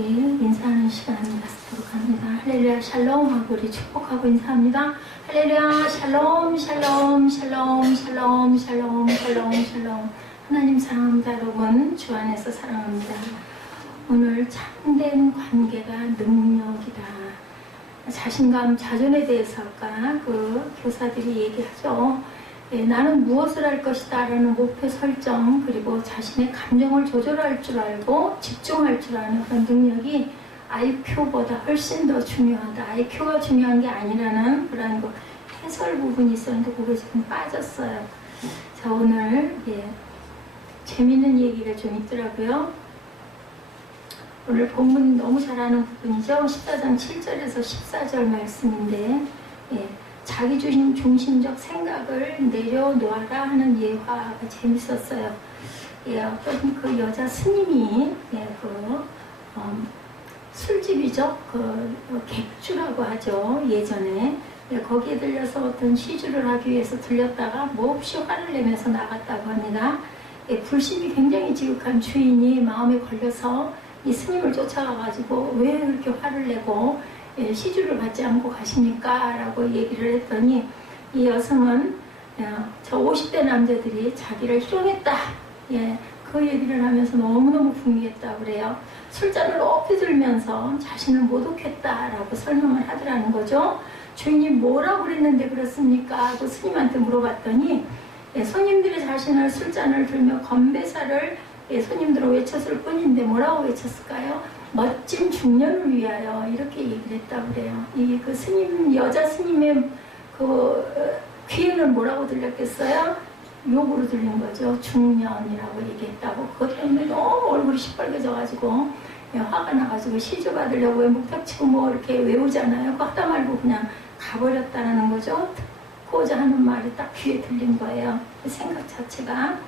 인사하는 시간을 갖도록 합니다. 할렐루야 샬롬 하고 우리 축복하고 인사합니다. 할렐루야 샬롬 샬롬 샬롬 샬롬 샬롬 샬롬 샬롬. 하나님 사랑합니다. 여러분 주 안에서 사랑합니다. 오늘 참된 관계가 능력이다. 자신감, 자존에 대해서 아까 그 교사들이 얘기하죠. 나는 무엇을 할 것이다 라는 목표 설정, 그리고 자신의 감정을 조절할 줄 알고 집중할 줄 아는 그런 능력이 IQ보다 훨씬 더 중요하다. IQ가 중요한 게 아니라는 그런 거 해설 부분이 있었는데 그게 지금 빠졌어요. 자, 오늘 재밌는 얘기가 좀 있더라고요. 오늘 본문 너무 잘 아는 부분이죠. 14장 7절에서 14절 말씀인데 자기 중심적 생각을 내려놓아라 하는 예화가 재밌었어요. 어떤 그 여자 스님이 술집이죠. 객주라고 하죠. 예전에 거기에 들려서 어떤 시주를 하기 위해서 들렸다가 몹시 화를 내면서 나갔다고 합니다. 불신이 굉장히 지극한 주인이 마음에 걸려서 이 스님을 쫓아가가지고 왜 그렇게 화를 내고 시주를 받지 않고 가십니까? 라고 얘기를 했더니 이 여성은 저 50대 남자들이 자기를 희롱했다. 그 얘기를 하면서 너무너무 분개했다고 그래요. 술잔을 높이 들면서 자신을 모독했다라고 설명을 하더라는 거죠. 주인이 뭐라고 그랬는데 그렇습니까? 그 스님한테 물어봤더니 손님들이 자신을 술잔을 들며 건배사를 손님들은 외쳤을 뿐인데 뭐라고 외쳤을까요? 멋진 중년을 위하여 이렇게 얘기를 했다고 그래요. 그 스님, 여자 스님의 그 귀에는 뭐라고 들렸겠어요? 욕으로 들린 거죠. 중년이라고 얘기했다고. 그것 때문에 너무 얼굴이 시뻘개져가지고 화가 나가지고 시주 받으려고 목탁치고 뭐 이렇게 외우잖아요. 그거 하다 말고 그냥 가버렸다는 거죠. 듣고자 하는 말이 딱 귀에 들린 거예요. 그 생각 자체가.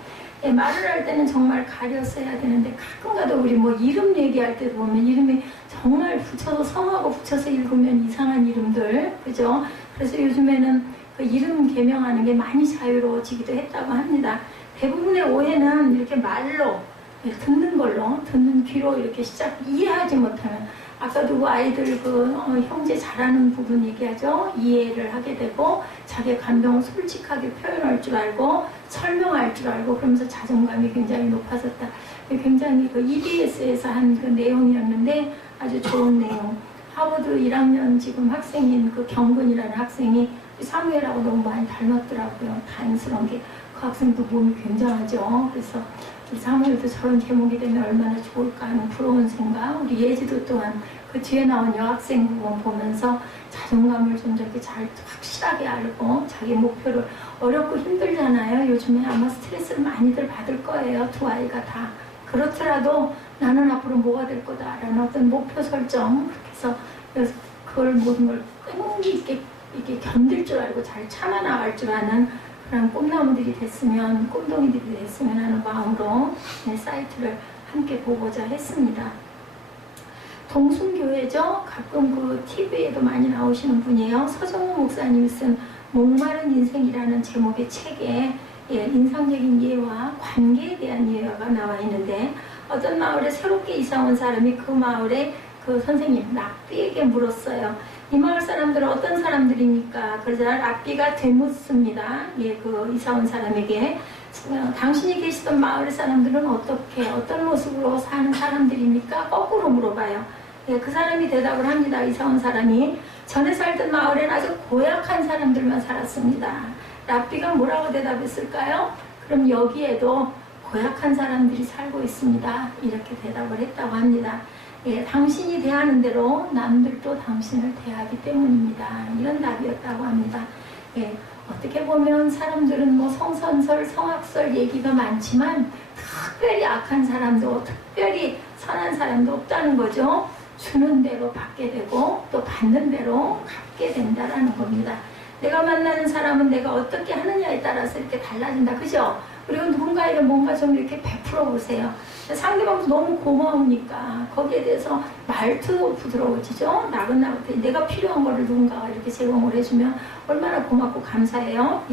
말을 할 때는 정말 가려서 해야 되는데 가끔가다 우리 뭐 이름 얘기할 때도 보면 이름이 정말 붙여서 성하고 붙여서 읽으면 이상한 이름들, 그죠? 그래서 요즘에는 그 이름 개명하는 게 많이 자유로워지기도 했다고 합니다. 대부분의 오해는 이렇게 말로 듣는 걸로, 듣는 귀로 이렇게 이해하지 못하면 아까도 그 아이들 형제 잘하는 부분 얘기하죠. 이해를 하게 되고 자기의 감정을 솔직하게 표현할 줄 알고 설명할 줄 알고 그러면서 자존감이 굉장히 높아졌다. 굉장히 그 EBS에서 한 그 내용이었는데 아주 좋은 내용. 하버드 1학년 지금 학생인 그 경근이라는 학생이 사무엘하고 너무 많이 닮았더라고요. 다행스러운 게 그 학생도 몸이 굉장하죠. 그래서 사무엘도 저런 제목이 되면 얼마나 좋을까 하는 부러운 생각. 우리 예지도 또한 그 뒤에 나온 여학생 부분 보면서 자존감을 좀 저렇게 잘 확실하게 알고 자기 목표를 어렵고 힘들잖아요. 요즘에 아마 스트레스를 많이들 받을 거예요. 두 아이가 다. 그렇더라도 나는 앞으로 뭐가 될 거다라는 어떤 목표 설정. 그렇게 해서 그걸 모든 걸 끈기 있게 이렇게 견딜 줄 알고 잘 참아나갈 줄 아는 그런 꿈나무들이 됐으면, 꿈동이들이 됐으면 하는 마음으로 사이트를 함께 보고자 했습니다. 동순교회죠. 가끔 그 TV에도 많이 나오시는 분이에요. 서정호 목사님이 쓴 목마른 인생이라는 제목의 책에 인상적인 예와 관계에 대한 예화가 나와 있는데 어떤 마을에 새롭게 이사 온 사람이 그 마을에 그 선생님 랍비에게 물었어요. 이 마을 사람들은 어떤 사람들입니까? 그래서 랍비가 되묻습니다. 그 이사 온 사람에게 당신이 계시던 마을 사람들은 어떤 모습으로 사는 사람들입니까? 거꾸로 물어봐요. 그 사람이 대답을 합니다. 이사 온 사람이 전에 살던 마을엔 아주 고약한 사람들만 살았습니다. 랍비가 뭐라고 대답했을까요? 그럼 여기에도 고약한 사람들이 살고 있습니다. 이렇게 대답을 했다고 합니다. 당신이 대하는 대로 남들도 당신을 대하기 때문입니다. 이런 답이었다고 합니다. 어떻게 보면 사람들은 뭐 성선설, 성악설 얘기가 많지만 특별히 악한 사람도 특별히 선한 사람도 없다는 거죠. 주는 대로 받게 되고 또 받는 대로 갚게 된다라는 겁니다. 내가 만나는 사람은 내가 어떻게 하느냐에 따라서 이렇게 달라진다. 그죠? 그리고 누군가에게 뭔가 좀 이렇게 베풀어 보세요. 상대방도 너무 고마우니까 거기에 대해서 말투도 부드러워지죠. 나긋나긋해. 내가 필요한 거를 누군가가 이렇게 제공을 해주면 얼마나 고맙고 감사해요.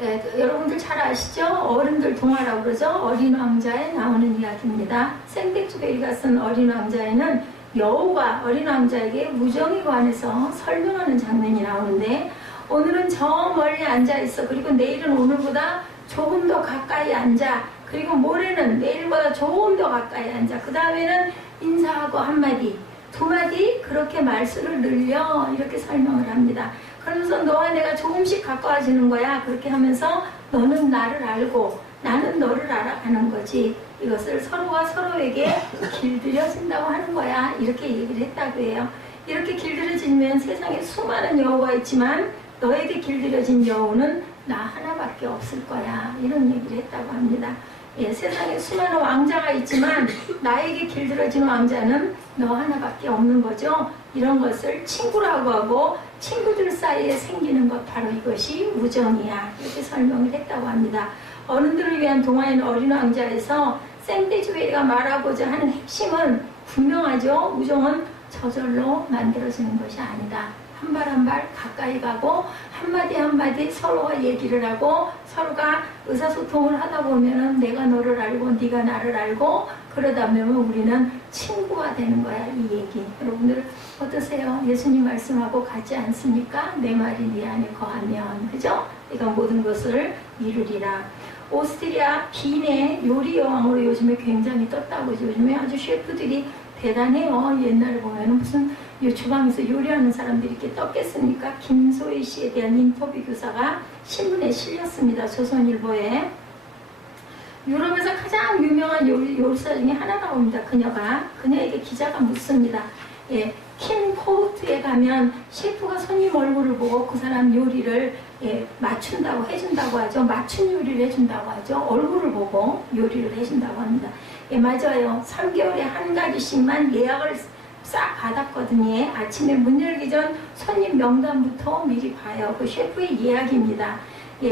여러분들 잘 아시죠? 어른들 동화라고 그러죠? 어린 왕자에 나오는 이야기입니다. 생텍쥐페리가 쓴 어린 왕자에는 여우가 어린 왕자에게 무정에 관해서 설명하는 장면이 나오는데, 오늘은 저 멀리 앉아 있어. 그리고 내일은 오늘보다 조금 더 가까이 앉아. 그리고 모레는 내일보다 조금 더 가까이 앉아. 그 다음에는 인사하고 한마디, 두마디 그렇게 말수를 늘려, 이렇게 설명을 합니다. 그러면서 너와 내가 조금씩 가까워지는 거야. 그렇게 하면서 너는 나를 알고 나는 너를 알아가는 거지. 이것을 서로가 서로에게 길들여진다고 하는 거야. 이렇게 얘기를 했다고 해요. 이렇게 길들여지면 세상에 수많은 여우가 있지만 너에게 길들여진 여우는 나 하나밖에 없을 거야. 이런 얘기를 했다고 합니다. 세상에 수많은 왕자가 있지만 나에게 길들여진 왕자는 너 하나밖에 없는 거죠. 이런 것을 친구라고 하고, 친구들 사이에 생기는 것, 바로 이것이 우정이야. 이렇게 설명을 했다고 합니다. 어른들을 위한 동화인 어린 왕자에서 생텍쥐페리가 말하고자 하는 핵심은 분명하죠. 우정은 저절로 만들어지는 것이 아니다. 한 발 한 발 가까이 가고 한마디 한마디 서로가 얘기를 하고 서로가 의사소통을 하다 보면은 내가 너를 알고 네가 나를 알고 그러다 보면 우리는 친구가 되는 거야. 이 얘기 여러분들 어떠세요? 예수님 말씀하고 같지 않습니까? 내 말이 네 안에 거하면, 그죠? 네가 모든 것을 이루리라. 오스트리아 빈의 요리 여왕으로 요즘에 굉장히 떴다고. 요즘에 아주 셰프들이 대단해요. 옛날에 보면은 무슨 주방에서 요리하는 사람들이 이렇게 떴겠습니까? 김소희 씨에 대한 인터뷰 교사가 신문에 실렸습니다. 조선일보에. 유럽에서 가장 유명한 요리사 중에 하나라고 합니다. 그녀에게 기자가 묻습니다. 킴 포트에 가면 셰프가 손님 얼굴을 보고 그 사람 요리를 맞춘다고 해준다고 하죠. 맞춘 요리를 해준다고 하죠. 얼굴을 보고 요리를 해준다고 합니다. 맞아요. 3개월에 한 가지씩만 예약을 싹 받았거든요. 아침에 문 열기 전 손님 명단부터 미리 봐요. 그 셰프의 예약입니다.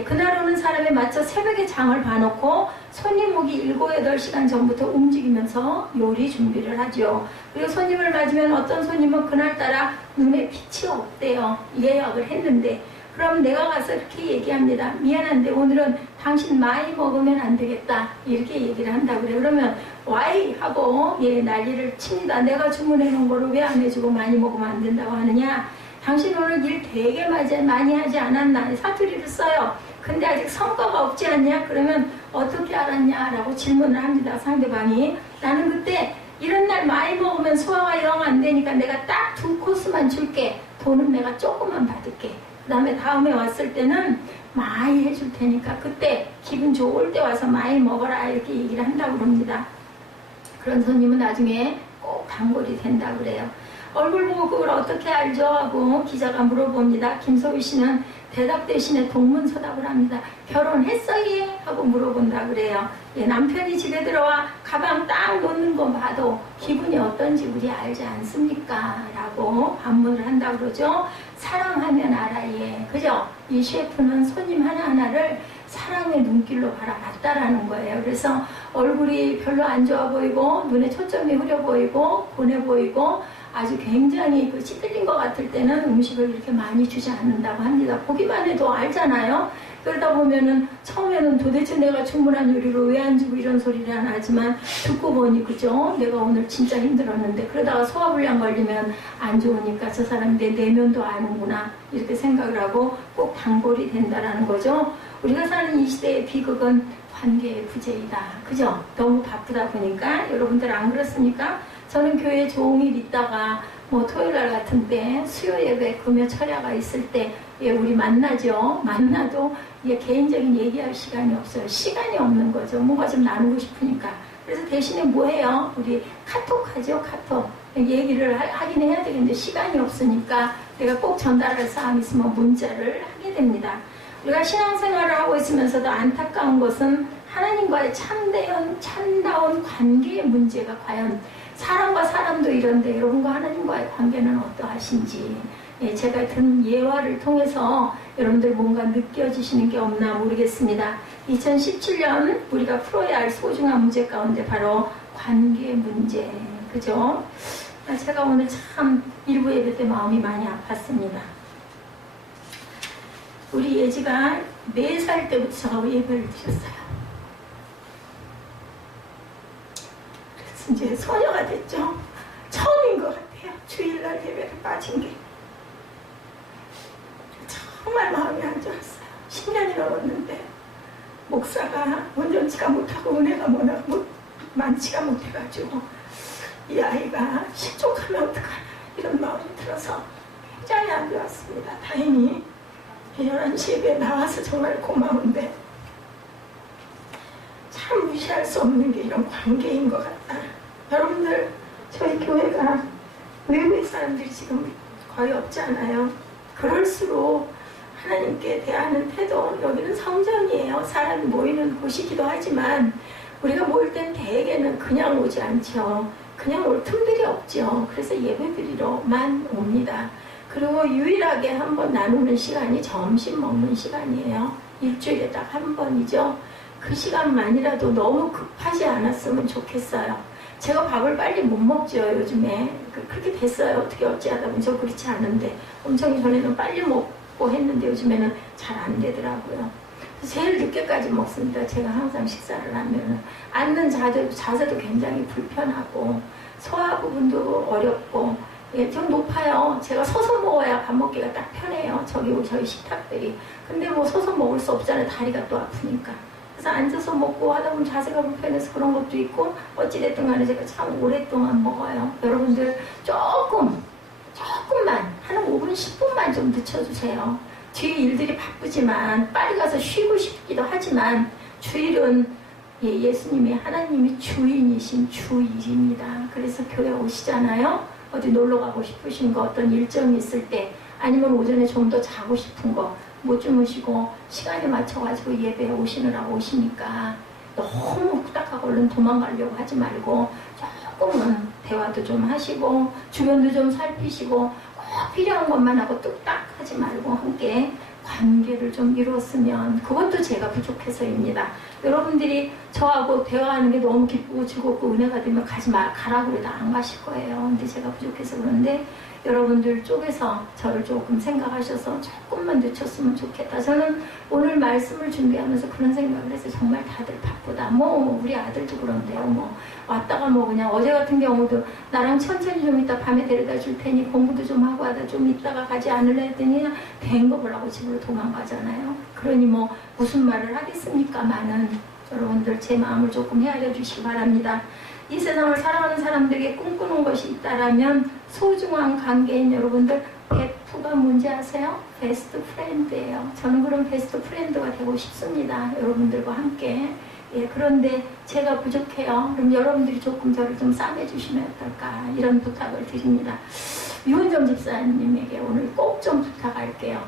그날 오는 사람에 맞춰 새벽에 장을 봐놓고 손님 오기 7, 8시간 전부터 움직이면서 요리 준비를 하죠. 그리고 손님을 맞으면 어떤 손님은 그날따라 눈에 빛이 없대요. 예약을 했는데. 그럼 내가 가서 이렇게 얘기합니다. 미안한데 오늘은 당신 많이 먹으면 안 되겠다. 이렇게 얘기를 한다고 그래요. 그러면 와이 하고 난리를 칩니다. 내가 주문해 놓은 거를 왜 안 해주고 많이 먹으면 안 된다고 하느냐. 당신 오늘 일 되게 많이 하지 않았나. 사투리를 써요. 근데 아직 성과가 없지 않냐. 그러면 어떻게 알았냐라고 질문을 합니다. 상대방이. 나는 그때 이런 날 많이 먹으면 소화가 영 안 되니까 내가 딱 2코스만 줄게. 돈은 내가 조금만 받을게. 그 다음에 다음에 왔을 때는 많이 해줄 테니까 그때 기분 좋을 때 와서 많이 먹어라. 이렇게 얘기를 한다고 그럽니다. 그런 손님은 나중에 꼭 단골이 된다고 그래요. 얼굴 보고 그걸 어떻게 알죠? 하고 기자가 물어봅니다. 김소희 씨는 대답 대신에 동문서답을 합니다. 결혼했어요? 하고 물어본다 그래요. 남편이 집에 들어와 가방 딱 놓는 거 봐도 기분이 어떤지 우리 알지 않습니까? 라고 반문을 한다 그러죠. 사랑하면 알아. 그죠? 이 셰프는 손님 하나하나를 사랑의 눈길로 바라봤다라는 거예요. 그래서 얼굴이 별로 안 좋아 보이고 눈에 초점이 흐려 보이고 고뇌 보이고 아주 굉장히 찌들린 것 같을 때는 음식을 이렇게 많이 주지 않는다고 합니다. 보기만 해도 알잖아요. 그러다 보면은 처음에는 도대체 내가 주문한 요리를 왜 안 주고 이런 소리를 안 하지만 듣고 보니 그죠? 내가 오늘 진짜 힘들었는데 그러다가 소화불량 걸리면 안 좋으니까 저 사람 내 내면도 아는구나 이렇게 생각을 하고 꼭 단골이 된다라는 거죠. 우리가 사는 이 시대의 비극은 관계의 부재이다. 그죠? 너무 바쁘다 보니까 여러분들 안 그렇습니까? 저는 교회에 종일 있다가 토요일날 같은 때 수요 예배 금요 철야가 있을 때 우리 만나죠. 만나도 개인적인 얘기할 시간이 없어요. 시간이 없는 거죠. 뭔가 좀 나누고 싶으니까. 그래서 대신에 뭐 해요? 우리 카톡 하죠. 카톡. 얘기를 하긴 해야 되겠는데 시간이 없으니까 내가 꼭 전달할 사항이 있으면 문자를 하게 됩니다. 우리가 신앙생활을 하고 있으면서도 안타까운 것은 하나님과의 참다운 관계의 문제가 과연 사람과 사람도 이런데 여러분과 하나님과의 관계는 어떠하신지 제가 든 예화를 통해서 여러분들 뭔가 느껴지시는 게 없나 모르겠습니다. 2017년 우리가 풀어야 할 소중한 문제 가운데 바로 관계 문제. 그죠? 제가 오늘 참 일부 예배 때 마음이 많이 아팠습니다. 우리 예지가 4살 때부터 저하고 예배를 드렸어요. 그래서 이제 소녀가 됐죠. 처음인 것 같아요. 주일날 예배를 빠진 게. 정말 마음이 안 좋았어요. 10년이 넘었는데 목사가 온전치가 못하고 은혜가 많지가 못해가지고 이 아이가 실족하면 어떡하나 이런 마음이 들어서 굉장히 안 좋았습니다. 다행히 11시 예배에 나와서 정말 고마운데 참 무시할 수 없는 게 이런 관계인 것 같다. 여러분들 저희 교회가 외국인 사람들이 지금 거의 없지 않아요. 그럴수록 하나님께 대하는 태도, 여기는 성전이에요. 사람이 모이는 곳이기도 하지만 우리가 모일 땐 대개는 그냥 오지 않죠. 그냥 올 틈들이 없죠. 그래서 예배드리러만 옵니다. 그리고 유일하게 한 번 나누는 시간이 점심 먹는 시간이에요. 일주일에 딱 한 번이죠. 그 시간만이라도 너무 급하지 않았으면 좋겠어요. 제가 밥을 빨리 못 먹죠, 요즘에. 그렇게 됐어요. 어떻게 어찌하다 보면. 저 그렇지 않은데 엄청 전에는 빨리 먹고 했는데 요즘에는 잘 안 되더라고요. 제일 늦게까지 먹습니다. 제가 항상 식사를 하면 앉는 자세도 굉장히 불편하고 소화 부분도 어렵고 좀 높아요. 제가 서서 먹어야 밥 먹기가 딱 편해요. 저희 식탁들이. 근데 뭐 서서 먹을 수 없잖아요. 다리가 또 아프니까. 그래서 앉아서 먹고 하다 보면 자세가 불편해서 그런 것도 있고 어찌됐든 간에 제가 참 오랫동안 먹어요. 여러분들 조금만 한 5분 10분만 좀 늦춰주세요. 뒤에 일들이 바쁘지만 빨리 가서 쉬고 싶기도 하지만 주일은 예수님이 하나님이 주인이신 주일입니다. 그래서 교회 오시잖아요. 어디 놀러 가고 싶으신 거 어떤 일정이 있을 때 아니면 오전에 좀 더 자고 싶은 거 못 주무시고 시간에 맞춰가지고 예배에 오시느라고 오시니까 너무 후딱하고 얼른 도망가려고 하지 말고 조금은 대화도 좀 하시고 주변도 좀 살피시고 꼭 필요한 것만 하고 뚝딱 하지 말고 함께 관계를 좀 이루었으면 그것도 제가 부족해서입니다. 여러분들이 저하고 대화하는 게 너무 기쁘고 즐겁고 은혜가 되면 가라고 해도 안 가실 거예요. 근데 제가 부족해서 그런데 여러분들 쪽에서 저를 조금 생각하셔서 조금만 늦췄으면 좋겠다. 저는 오늘 말씀을 준비하면서 그런 생각을 해서 정말 다들 바쁘다. 우리 아들도 그런데요. 왔다가 그냥 어제 같은 경우도 나랑 천천히 좀 이따 밤에 데려다 줄 테니 공부도 좀 하고 하다 좀 이따가 가지 않을래 했더니 그냥 된 거 보라고 집으로 도망가잖아요. 그러니 무슨 말을 하겠습니까마는 여러분들 제 마음을 조금 헤아려 주시기 바랍니다. 이 세상을 살아가는 사람들에게 꿈꾸는 것이 있다라면 소중한 관계인 여러분들 베프가 뭔지 아세요? 베스트 프렌드예요. 저는 그런 베스트 프렌드가 되고 싶습니다. 여러분들과 함께. 그런데 제가 부족해요. 그럼 여러분들이 조금 저를 좀 싸매주시면 어떨까 이런 부탁을 드립니다. 유은정 집사님에게 오늘 꼭 좀 부탁할게요.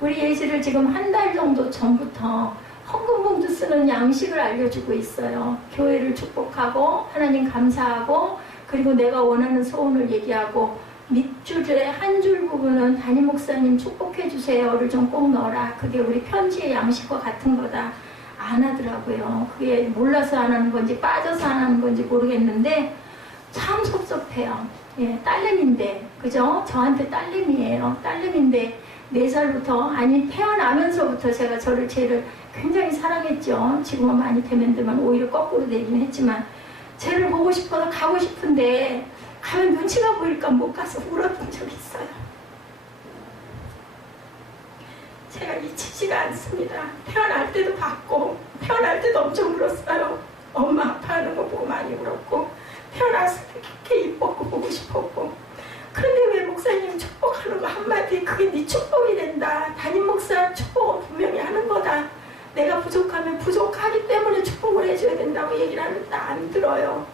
우리 예지를 지금 한 달 정도 전부터 헌금봉투 쓰는 양식을 알려주고 있어요. 교회를 축복하고 하나님 감사하고 그리고 내가 원하는 소원을 얘기하고 밑줄에 한 줄 부분은 담임 목사님 축복해 주세요를 좀 꼭 넣어라. 그게 우리 편지의 양식과 같은 거다. 안 하더라고요. 그게 몰라서 안 하는 건지 빠져서 안 하는 건지 모르겠는데 참 섭섭해요. 딸내미인데 그죠? 저한테 딸내미예요. 딸내미인데 4살부터 아니 태어나면서부터 제가 쟤를 굉장히 사랑했죠. 지금은 많이 대면되면 오히려 거꾸로 되긴 했지만 쟤를 보고 싶어서 가고 싶은데 가면 눈치가 보일까 못 가서 울었던 적이 있어요. 제가 잊히지가 않습니다. 태어날 때도 봤고 태어날 때도 엄청 울었어요. 엄마 아파하는 거 보고 많이 울었고 태어났을 때 그렇게 이뻤고 보고 싶었고 그런데 왜 목사님 축복하는 거 한마디 그게 네 축복이 된다. 담임 목사 축복은 분명히 하는 거다. 내가 부족하면 부족하기 때문에 축복을 해줘야 된다고 얘기를 하는데 안 들어요.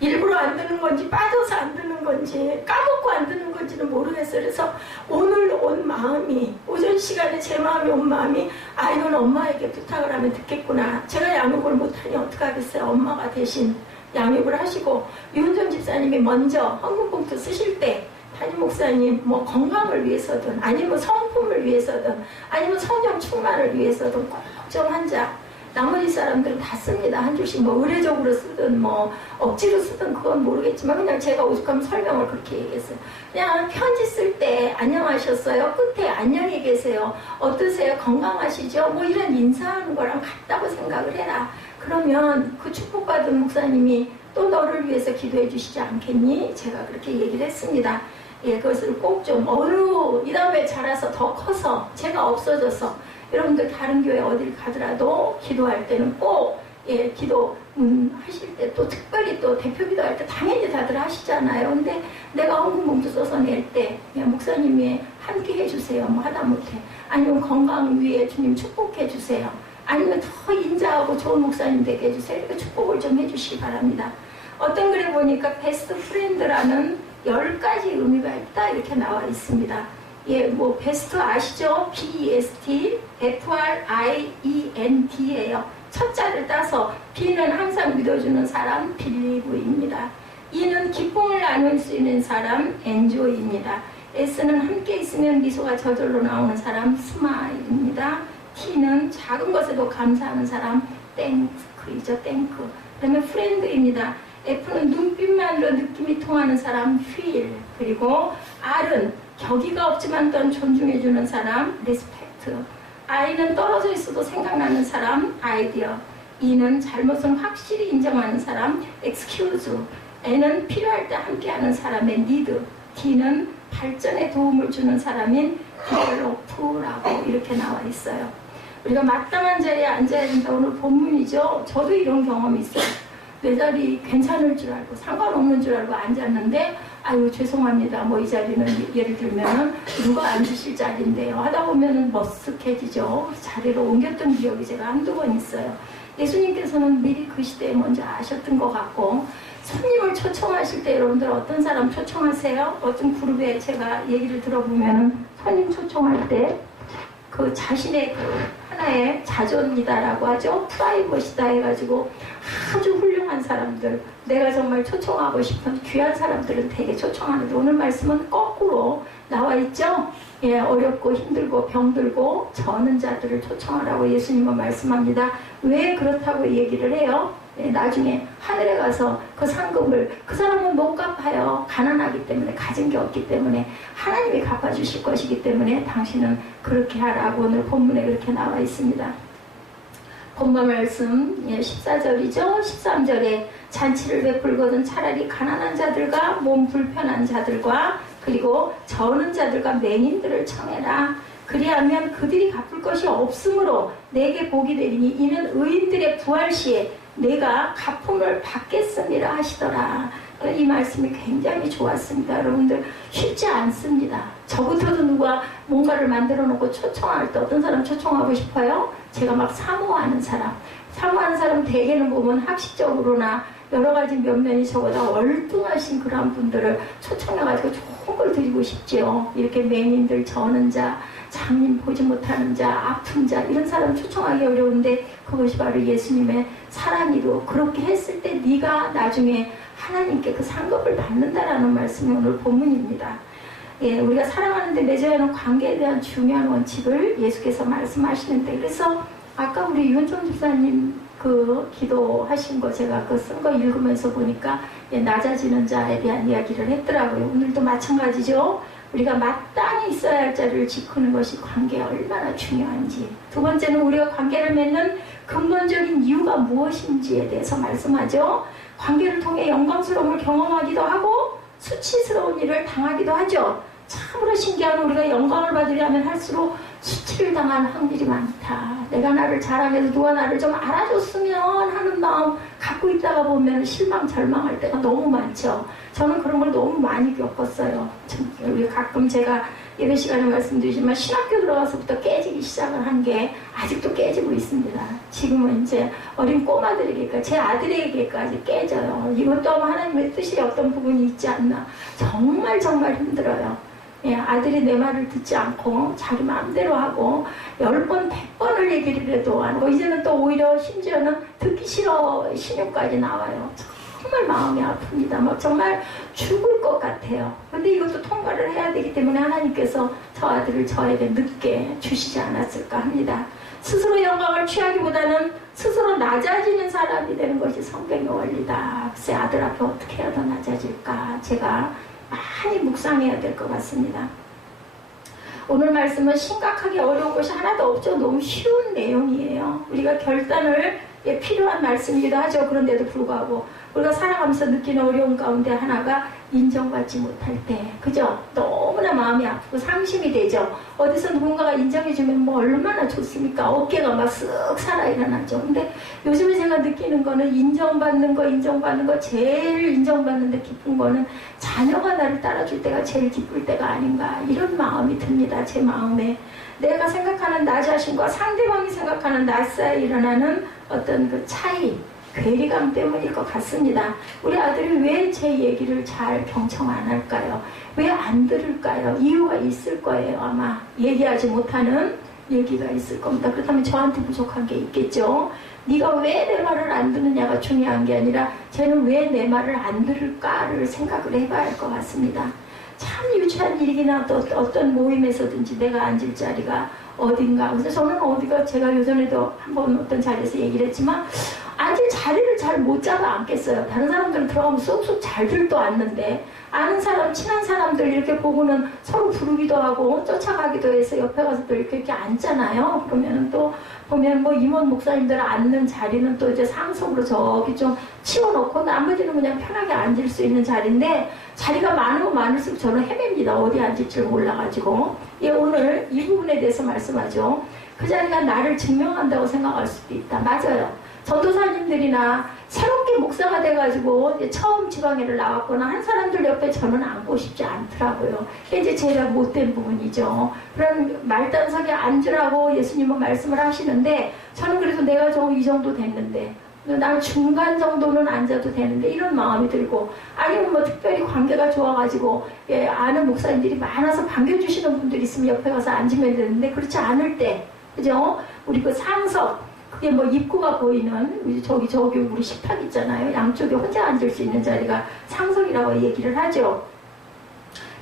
일부러 안 듣는 건지 빠져서 안 듣는 건지 까먹고 안 듣는 건지는 모르겠어요. 그래서 오늘 온 마음이 오전 시간에 제 마음이 온 마음이 이건 엄마에게 부탁을 하면 듣겠구나. 제가 양육을 못하니 어떡하겠어요. 엄마가 대신 양육을 하시고 유은정 집사님이 먼저 헌금봉투 쓰실 때 담임 목사님 건강을 위해서든 아니면 성품을 위해서든 아니면 성령 충만을 위해서든 꼭 좀 한 자 나머지 사람들은 다 씁니다. 한 줄씩 뭐 의례적으로 쓰든 뭐 억지로 쓰든 그건 모르겠지만 그냥 제가 오죽하면 설명을 그렇게 얘기했어요. 그냥 편지 쓸 때 안녕하셨어요? 끝에 안녕히 계세요. 어떠세요? 건강하시죠? 뭐 이런 인사하는 거랑 같다고 생각을 해라. 그러면 그 축복받은 목사님이 또 너를 위해서 기도해 주시지 않겠니? 제가 그렇게 얘기를 했습니다. 예, 그것을 꼭 좀 이 다음에 자라서 더 커서 제가 없어져서 여러분들 다른 교회 어딜 가더라도 기도할 때는 꼭 기도 하실 때 또 특별히 또 대표 기도할 때 당연히 다들 하시잖아요. 근데 내가 헌금봉투 써서 낼 때 목사님이 함께 해주세요. 뭐 하다못해 아니면 건강 위에 주님 축복해 주세요. 아니면 더 인자하고 좋은 목사님 되게 해주세요. 이렇게 축복을 좀 해주시기 바랍니다. 어떤 글에 보니까 베스트 프렌드라는 10가지 의미가 있다 이렇게 나와 있습니다. 예, 뭐 베스트 아시죠? BEST, FRIEND예요. 첫 자를 따서 B는 항상 믿어주는 사람, 빌리브입니다. E는 기쁨을 나눌 수 있는 사람, 엔조이입니다. S는 함께 있으면 미소가 저절로 나오는 사람, 스마일입니다. T는 작은 것에도 감사하는 사람, 땡크이죠, 땡크. 그 다음에 프렌드입니다. F는 눈빛만으로 느낌이 통하는 사람, feel. 그리고 R은 격의가 없지만 또한 존중해주는 사람, respect. I는 떨어져 있어도 생각나는 사람, idea. E는 잘못은 확실히 인정하는 사람, excuse. N은 필요할 때 함께하는 사람의 need. D는 발전에 도움을 주는 사람인 develop라고 이렇게 나와 있어요. 우리가 마땅한 자리에 앉아야 된다. 오늘 본문이죠. 저도 이런 경험이 있어요. 내 자리 괜찮을 줄 알고 상관없는 줄 알고 앉았는데 아유 죄송합니다. 뭐 이 자리는 예를 들면 누가 앉으실 자리인데요. 하다 보면은 머쓱해지죠. 자리로 옮겼던 기억이 제가 한두 번 있어요. 예수님께서는 미리 그 시대에 먼저 아셨던 것 같고 손님을 초청하실 때 여러분들 어떤 사람 초청하세요? 어떤 그룹에 제가 얘기를 들어보면은 손님 초청할 때 그 자신의 그 하나의 자존이다라고 하죠. 프라이버시다 해가지고 아주 훌륭한 사람들, 내가 정말 초청하고 싶은 귀한 사람들은 되게 초청하는데 오늘 말씀은 거꾸로 나와 있죠. 예, 어렵고 힘들고 병들고 저는 자들을 초청하라고 예수님은 말씀합니다. 왜 그렇다고 얘기를 해요? 예, 나중에 하늘에 가서 그 상급을 그 사람은 못 갚아요. 가난하기 때문에 가진 게 없기 때문에 하나님이 갚아주실 것이기 때문에 당신은 그렇게 하라고 오늘 본문에 그렇게 나와 있습니다. 본문 말씀 14절이죠. 13절에 잔치를 베풀거든 차라리 가난한 자들과 몸 불편한 자들과 그리고 저는 자들과 맹인들을 청해라. 그리하면 그들이 갚을 것이 없으므로 내게 복이 되리니 이는 의인들의 부활 시에 내가 갚음을 받겠습니다 하시더라. 이 말씀이 굉장히 좋았습니다. 여러분들 쉽지 않습니다. 저부터도 누가 뭔가를 만들어 놓고 초청할 때 어떤 사람 초청하고 싶어요? 제가 막 사모하는 사람 대개는 보면 학식적으로나 여러 가지 면면이 저보다 월등하신 그런 분들을 초청해가지고 좋은 걸 드리고 싶지요. 이렇게 맹인들, 저는 자, 장님 보지 못하는 자, 아픈 자 이런 사람 초청하기 어려운데 그것이 바로 예수님의 사랑이로 그렇게 했을 때 네가 나중에 하나님께 그 상급을 받는다라는 말씀이 오늘 본문입니다. 예, 우리가 사랑하는데 맺어야 하는 관계에 대한 중요한 원칙을 예수께서 말씀하시는데 그래서 아까 우리 윤종 집사님 그 기도하신 거 제가 그 쓴 거 읽으면서 보니까 예, 낮아지는 자에 대한 이야기를 했더라고요. 오늘도 마찬가지죠. 우리가 마땅히 있어야 할 자리를 지키는 것이 관계가 얼마나 중요한지. 두 번째는 우리가 관계를 맺는 근본적인 이유가 무엇인지에 대해서 말씀하죠. 관계를 통해 영광스러움을 경험하기도 하고 수치스러운 일을 당하기도 하죠. 참으로 신기한 우리가 영광을 받으려면 할수록 수치를 당할 확률이 많다. 내가 나를 자랑해서 누가 나를 좀 알아줬으면 하는 마음 갖고 있다가 보면 실망, 절망할 때가 너무 많죠. 저는 그런 걸 너무 많이 겪었어요. 우리 가끔 제가 예배 시간에 말씀드리지만 신학교 들어가서부터 깨지기 시작을 한 게 아직도 깨지고 있습니다. 지금은 이제 어린 꼬마들에게까지 제 아들에게까지 깨져요. 이것도 아마 하나님의 뜻이 어떤 부분이 있지 않나. 정말 힘들어요. 예, 아들이 내 말을 듣지 않고 자기 마음대로 하고 10번, 100번을 얘기를 해도 안 하고 이제는 또 오히려 심지어는 듣기 싫어 신용까지 나와요. 정말 마음이 아픕니다. 막 정말 죽을 것 같아요. 근데 이것도 통과를 해야 되기 때문에 하나님께서 저 아들을 저에게 늦게 주시지 않았을까 합니다. 스스로 영광을 취하기보다는 스스로 낮아지는 사람이 되는 것이 성경의 원리다. 글쎄 아들 앞에 어떻게 해야 더 낮아질까? 제가 많이 묵상해야 될 것 같습니다. 오늘 말씀은 심각하게 어려운 것이 하나도 없죠. 너무 쉬운 내용이에요. 우리가 결단을 필요한 말씀이기도 하죠. 그런데도 불구하고 우리가 살아가면서 느끼는 어려움 가운데 하나가 인정받지 못할 때, 그죠? 너무나 마음이 아프고 상심이 되죠. 어디서 누군가가 인정해주면 뭐 얼마나 좋습니까? 어깨가 막 쓱 살아 일어나죠. 근데 요즘에 제가 느끼는 거는 인정받는 거 제일 인정받는데 기쁜 거는 자녀가 나를 따라줄 때가 제일 기쁠 때가 아닌가, 이런 마음이 듭니다. 제 마음에. 내가 생각하는 나 자신과 상대방이 생각하는 나 사이에 일어나는 어떤 그 차이, 괴리감 때문일 것 같습니다. 우리 아들이 왜 제 얘기를 잘 경청 안 할까요? 왜 안 들을까요? 이유가 있을 거예요. 아마 얘기하지 못하는 얘기가 있을 겁니다. 그렇다면 저한테 부족한 게 있겠죠. 네가 왜 내 말을 안 듣느냐가 중요한 게 아니라 쟤는 왜 내 말을 안 들을까를 생각을 해봐야 할 것 같습니다. 참 유치한 일이나 또 어떤 모임에서든지 내가 앉을 자리가 어딘가. 그래서 저는 어디가, 제가 요전에도 한번 어떤 자리에서 얘기를 했지만 앉을 자리를 잘 못 잡아 앉겠어요. 다른 사람들은 들어가면 쏙쏙 잘들도 않는데, 아는 사람, 친한 사람들 이렇게 보고는 서로 부르기도 하고 쫓아가기도 해서 옆에 가서 또 이렇게 앉잖아요. 그러면은 또 보면 뭐 임원 목사님들 앉는 자리는 또 이제 상석으로 저기 좀 치워놓고 나머지는 그냥 편하게 앉을 수 있는 자리인데, 자리가 많으면 많을수록 저는 헤맵니다. 어디 앉을지 몰라가지고. 예, 오늘 이 부분에 대해서 말씀하죠. 그 자리가 나를 증명한다고 생각할 수도 있다. 맞아요. 전도사님들이나 새롭게 목사가 돼가지고 처음 지방회를 나왔거나 한 사람들 옆에 저는 앉고 싶지 않더라고요. 이제 제가 못된 부분이죠. 그런 말단석에 앉으라고 예수님은 말씀을 하시는데, 저는 그래도 내가 이 정도 됐는데, 난 중간 정도는 앉아도 되는데, 이런 마음이 들고, 아니면 뭐 특별히 관계가 좋아가지고 아는 목사님들이 많아서 반겨주시는 분들이 있으면 옆에 가서 앉으면 되는데, 그렇지 않을 때, 그죠? 우리 그 상석, 그게 뭐 입구가 보이는 저기 우리 식탁 있잖아요. 양쪽에 혼자 앉을 수 있는 자리가 상석이라고 얘기를 하죠.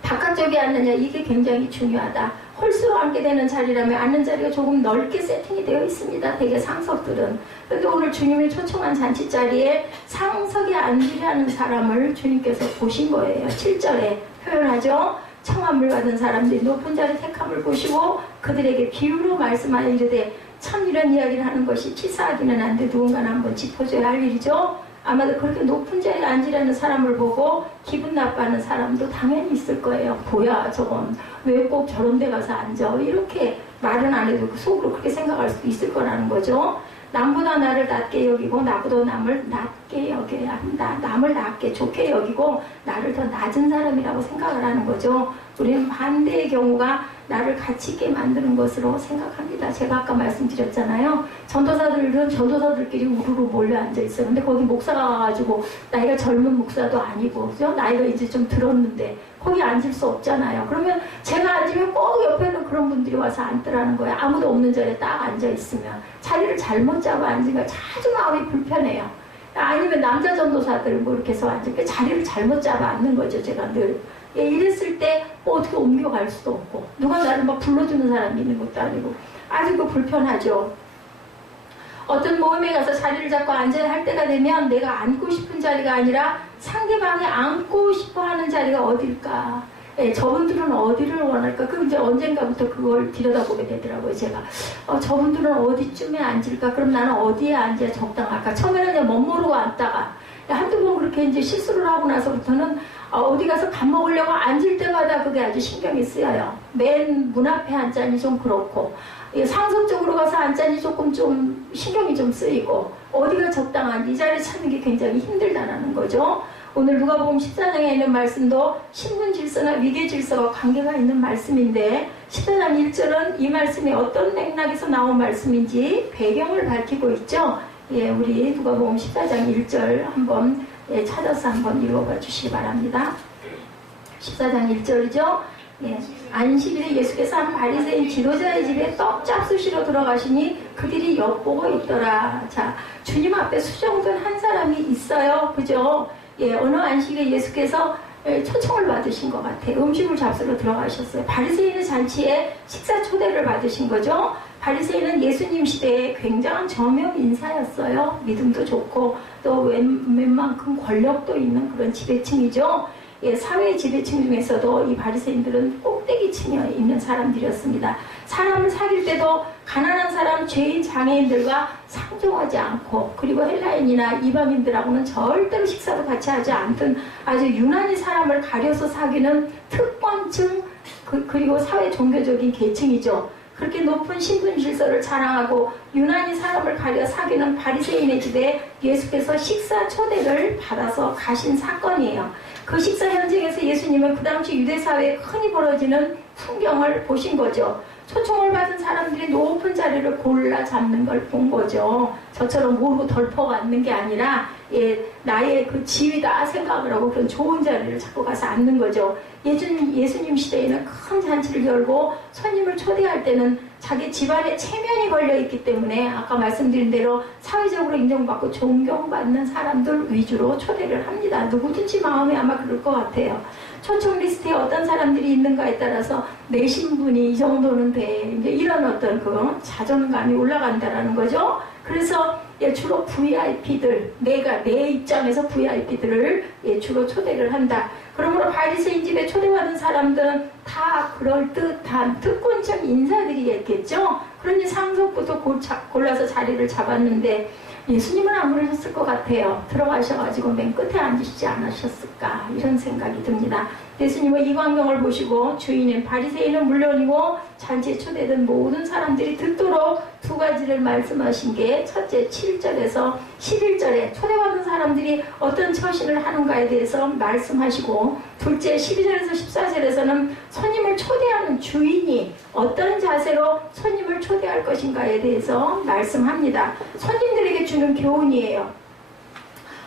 바깥쪽에 앉느냐, 이게 굉장히 중요하다. 홀수로 앉게 되는 자리라면 앉는 자리가 조금 넓게 세팅이 되어 있습니다. 대개 상석들은. 그런데 오늘 주님이 초청한 잔치 자리에 상석에 앉으려는 사람을 주님께서 보신 거예요. 7절에 표현하죠. 청함을 받은 사람들이 높은 자리 택함을 보시고 그들에게 비유로 말씀하여 이르되, 참 이런 이야기를 하는 것이 치사하기는 한데 누군가는 한번 짚어줘야 할 일이죠. 아마도 그렇게 높은 자리에 앉으려는 사람을 보고 기분 나빠하는 사람도 당연히 있을 거예요. 뭐야 저건 왜 꼭 저런 데 가서 앉아, 이렇게 말은 안 해도 속으로 그렇게 생각할 수도 있을 거라는 거죠. 남보다 나를 낮게 여기고 나보다 남을 낮게 여겨야 한다. 남을 낮게 좋게 여기고 나를 더 낮은 사람이라고 생각을 하는 거죠. 우리는 반대의 경우가 나를 가치 있게 만드는 것으로 생각합니다. 제가 아까 말씀드렸잖아요. 전도사들은 전도사들끼리 우르르 몰려 앉아있어요. 근데 거기 목사가 가가지고 나이가 젊은 목사도 아니고, 그죠? 나이가 이제 좀 들었는데 거기 앉을 수 없잖아요. 그러면 제가 앉으면 꼭 옆에는 그런 분들이 와서 앉더라는 거예요. 아무도 없는 자리에 딱 앉아있으면. 자리를 잘못 잡아 앉으니까 자주 마음이 불편해요. 아니면 남자 전도사들 뭐 이렇게 해서 앉으니까 자리를 잘못 잡아 앉는 거죠. 제가 늘. 예, 이랬을 때 뭐 어떻게 옮겨갈 수도 없고, 누가 나를 막 불러주는 사람이 있는 것도 아니고 아주 그 불편하죠. 어떤 모임에 가서 자리를 잡고 앉아야 할 때가 되면 내가 앉고 싶은 자리가 아니라 상대방이 앉고 싶어하는 자리가 어딜까? 예, 저분들은 어디를 원할까? 그럼 이제 언젠가부터 그걸 들여다보게 되더라고요. 제가 저분들은 어디쯤에 앉을까? 그럼 나는 어디에 앉아야 적당할까? 처음에는 그냥 멋모르고 앉다가 한두 번 그렇게 이제 실수를 하고 나서부터는 어디 가서 밥 먹으려고 앉을 때마다 그게 아주 신경이 쓰여요. 맨 문 앞에 앉자니 좀 그렇고, 상석 쪽으로 가서 앉자니 조금 좀 신경이 좀 쓰이고, 어디가 적당한지 이 자리 찾는 게 굉장히 힘들다는 거죠. 오늘 누가복음 14장에 있는 말씀도 신분 질서나 위계 질서와 관계가 있는 말씀인데, 14장 1절은 이 말씀이 어떤 맥락에서 나온 말씀인지 배경을 밝히고 있죠. 예, 우리 누가복음 14장 1절 한번 찾아서 한번 읽어봐 주시기 바랍니다. 14장 1절이죠. 예, 안식일에 예수께서 한 바리새인 지도자의 집에 떡 잡수시러 들어가시니 그들이 엿보고 있더라. 자, 주님 앞에 수정된 한 사람이 있어요. 그죠? 어느 안식에 예수께서 초청을 받으신 것 같아요. 음식을 잡수러 들어가셨어요. 바리새인의 잔치에 식사 초대를 받으신 거죠. 바리새인은 예수님 시대에 굉장한 저명 인사였어요. 믿음도 좋고 또 웬만큼 권력도 있는 그런 지배층이죠. 사회 지배층 중에서도 이 바리새인들은 꼭대기층에 있는 사람들이었습니다. 사람을 사귈 때도 가난한 사람, 죄인, 장애인들과 상종하지 않고, 그리고 헬라인이나 이방인들하고는 절대로 식사도 같이 하지 않던 아주 유난히 사람을 가려서 사귀는 특권층, 그리고 사회 종교적인 계층이죠. 그렇게 높은 신분 질서를 자랑하고 유난히 사람을 가려 사귀는 바리새인의 집에 예수께서 식사 초대를 받아서 가신 사건이에요. 그 식사 현장에서 예수님은 그 당시 유대사회에 흔히 벌어지는 풍경을 보신 거죠. 초청을 받은 사람들이 높은 자리를 골라 잡는 걸 본 거죠. 저처럼 모르고 덜퍼 앉는 게 아니라 나의 그 지위다 생각을 하고 그런 좋은 자리를 잡고 가서 앉는 거죠. 예수님 시대에는 큰 잔치를 열고 손님을 초대할 때는 자기 집안에 체면이 걸려있기 때문에 아까 말씀드린 대로 사회적으로 인정받고 존경받는 사람들 위주로 초대를 합니다. 누구든지 마음이 아마 그럴 것 같아요. 초청 리스트에 어떤 사람들이 있는가에 따라서 내 신분이 이 정도는 돼. 이제 이런 어떤 그 자존감이 올라간다라는 거죠. 그래서 주로 VIP들, 내가 내 입장에서 VIP들을 주로 초대를 한다. 그러므로 바리새인 집에 초대받은 사람들은 다 그럴듯한 특권층 인사들이겠죠. 그러니 상석부터 골라서 자리를 잡았는데 예수님은 안 그러셨을 것 같아요. 들어가셔가지고 맨 끝에 앉으시지 않으셨을까 이런 생각이 듭니다. 예수님은 이 광경을 보시고 주인인 바리새인은 물론이고 잔치에 초대된 모든 사람들이 듣도록 두 가지를 말씀하신 게 첫째 7절에서 11절에 초대받은 사람들이 어떤 처신을 하는가에 대해서 말씀하시고 둘째 12절에서 14절에서는 손님을 초대하는 주인이 어떤 자세로 손님을 초대할 것인가에 대해서 말씀합니다. 손님들에게 주는 교훈이에요.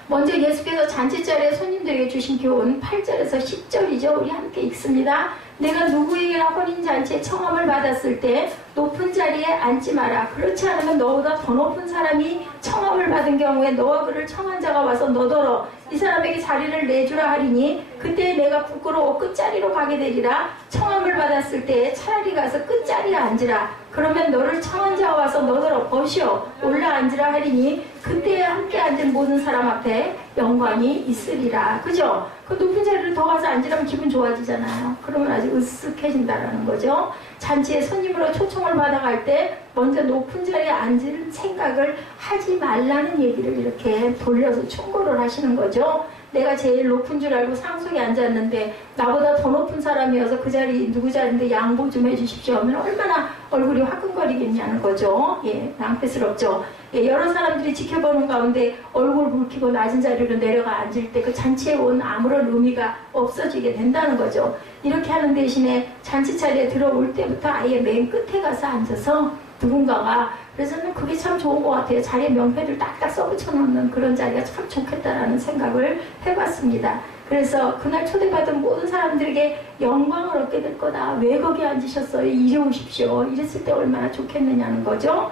먼저 예수께서 잔치자리에 손님들에게 주신 교훈 8절에서 10절이죠. 우리 함께 읽습니다. 내가 누구에게나 혼인잔치에 청함을 받았을 때 높은 자리에 앉지 마라. 그렇지 않으면 너보다 더 높은 사람이 청함을 받은 경우에 너와 그를 청한 자가 와서 너더러 이 사람에게 자리를 내주라 하리니 그때 내가 부끄러워 끝자리로 가게 되리라. 청함을 받았을 때 차라리 가서 끝자리에 앉으라. 그러면 너를 청한 자가 와서 너더러 버시어 올라 앉으라 하리니 그때 함께 앉은 모든 사람 앞에 영광이 있으리라. 그죠? 그 높은 자리를 더 가서 앉으라면 기분 좋아지잖아요. 그러면 아주 으쓱해진다라는 거죠. 잔치에 손님으로 초청을 받아갈 때 먼저 높은 자리에 앉을 생각을 하지 말라는 얘기를 이렇게 돌려서 충고를 하시는 거죠. 내가 제일 높은 줄 알고 상석에 앉았는데 나보다 더 높은 사람이어서 그 자리 누구 자리인데 양보 좀 해주십시오 하면 얼마나 얼굴이 화끈거리겠냐는 거죠. 낭패스럽죠. 여러 사람들이 지켜보는 가운데 얼굴 붉히고 낮은 자리로 내려가 앉을 때 그 잔치에 온 아무런 의미가 없어지게 된다는 거죠. 이렇게 하는 대신에 잔치 자리에 들어올 때부터 아예 맨 끝에 가서 앉아서 누군가가 그래서 그게 참 좋은 것 같아요. 자리에 명패를 딱딱 써붙여놓는 그런 자리가 참 좋겠다라는 생각을 해봤습니다. 그래서 그날 초대받은 모든 사람들에게 영광을 얻게 될 거다. 왜 거기 앉으셨어요? 이리 오십시오. 이랬을 때 얼마나 좋겠느냐는 거죠.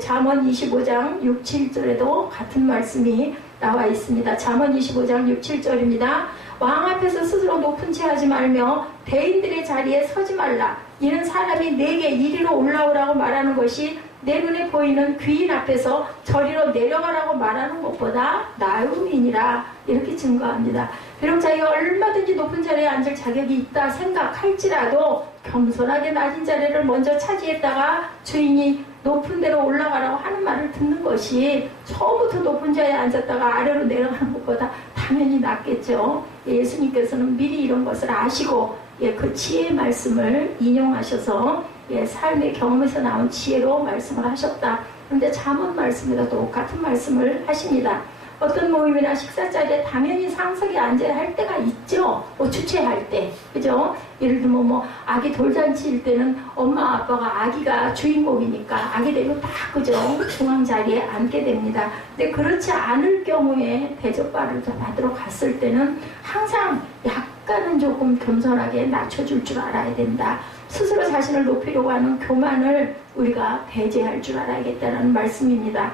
잠언 25장 6, 7절에도 같은 말씀이 나와 있습니다. 잠언 25장 6, 7절입니다. 왕 앞에서 스스로 높은 채 하지 말며 대인들의 자리에 서지 말라. 이는 사람이 내게 이리로 올라오라고 말하는 것이 내 눈에 보이는 귀인 앞에서 저리로 내려가라고 말하는 것보다 나음이니라. 이렇게 증거합니다. 비록 자기가 얼마든지 높은 자리에 앉을 자격이 있다 생각할지라도 겸손하게 낮은 자리를 먼저 차지했다가 주인이 높은 데로 올라가라고 하는 말을 듣는 것이 처음부터 높은 자리에 앉았다가 아래로 내려가는 것보다 당연히 낫겠죠. 예수님께서는 미리 이런 것을 아시고 그 지혜의 말씀을 인용하셔서 삶의 경험에서 나온 지혜로 말씀을 하셨다. 그런데 잠언 말씀에도 똑같은 말씀을 하십니다. 어떤 모임이나 식사 자리에 당연히 상석에 앉아야 할 때가 있죠. 주최할 때, 그죠? 예를 들면 아기 돌잔치일 때는 엄마 아빠가 아기가 주인공이니까 아기 데리고 딱 그죠? 중앙 자리에 앉게 됩니다. 근데 그렇지 않을 경우에 대접받으러 받으러 갔을 때는 항상 약간은 조금 겸손하게 낮춰줄 줄 알아야 된다. 스스로 자신을 높이려고 하는 교만을 우리가 배제할 줄 알아야겠다는 말씀입니다.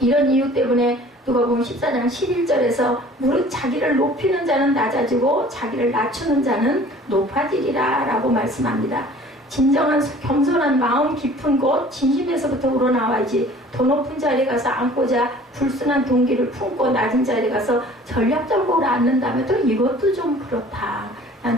이런 이유 때문에 누가복음 14장 11절에서 무릇 자기를 높이는 자는 낮아지고 자기를 낮추는 자는 높아지리라 라고 말씀합니다. 진정한 겸손한 마음 깊은 곳 진심에서부터 우러나와야지 더 높은 자리에 가서 앉고자 불순한 동기를 품고 낮은 자리에 가서 전략적으로 앉는다면 또 이것도 좀 그렇다.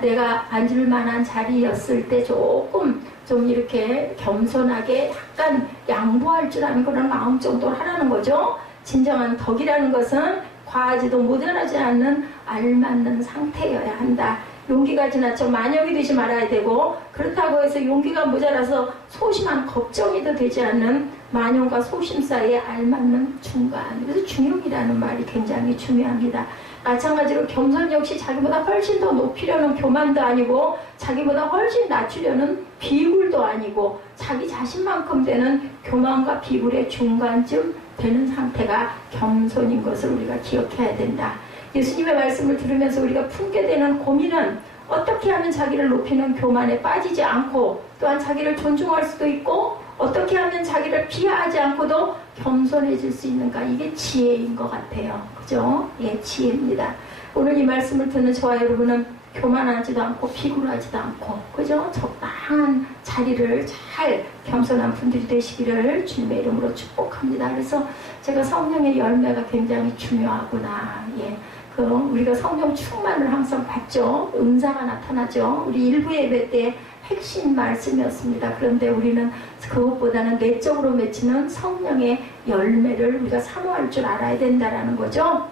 내가 앉을 만한 자리였을 때 조금 좀 이렇게 겸손하게 약간 양보할 줄 아는 그런 마음 정도로 하라는 거죠. 진정한 덕이라는 것은 과하지도 모자라지 않는 알맞는 상태여야 한다. 용기가 지나쳐 만역이 되지 말아야 되고, 그렇다고 해서 용기가 모자라서 소심한 걱정이도 되지 않는 만용과 소심 사이에 알맞는 중간. 그래서 중용이라는 말이 굉장히 중요합니다. 마찬가지로 겸손 역시 자기보다 훨씬 더 높이려는 교만도 아니고 자기보다 훨씬 낮추려는 비굴도 아니고 자기 자신만큼 되는 교만과 비굴의 중간쯤 되는 상태가 겸손인 것을 우리가 기억해야 된다. 예수님의 말씀을 들으면서 우리가 품게 되는 고민은 어떻게 하면 자기를 높이는 교만에 빠지지 않고 또한 자기를 존중할 수도 있고 어떻게 하면 자기를 비하하지 않고도 겸손해질 수 있는가. 이게 지혜인 것 같아요. 그죠? 예, 지혜입니다. 오늘 이 말씀을 듣는 저와 여러분은 교만하지도 않고 비굴하지도 않고 그죠? 적당한 자리를 잘 겸손한 분들이 되시기를 주님의 이름으로 축복합니다. 그래서 제가 성령의 열매가 굉장히 중요하구나. 예. 우리가 성령 충만을 항상 받죠. 은사가 나타나죠. 우리 일부 예배 때 핵심 말씀이었습니다. 그런데 우리는 그것보다는 내적으로 맺히는 성령의 열매를 우리가 사모할 줄 알아야 된다는 거죠.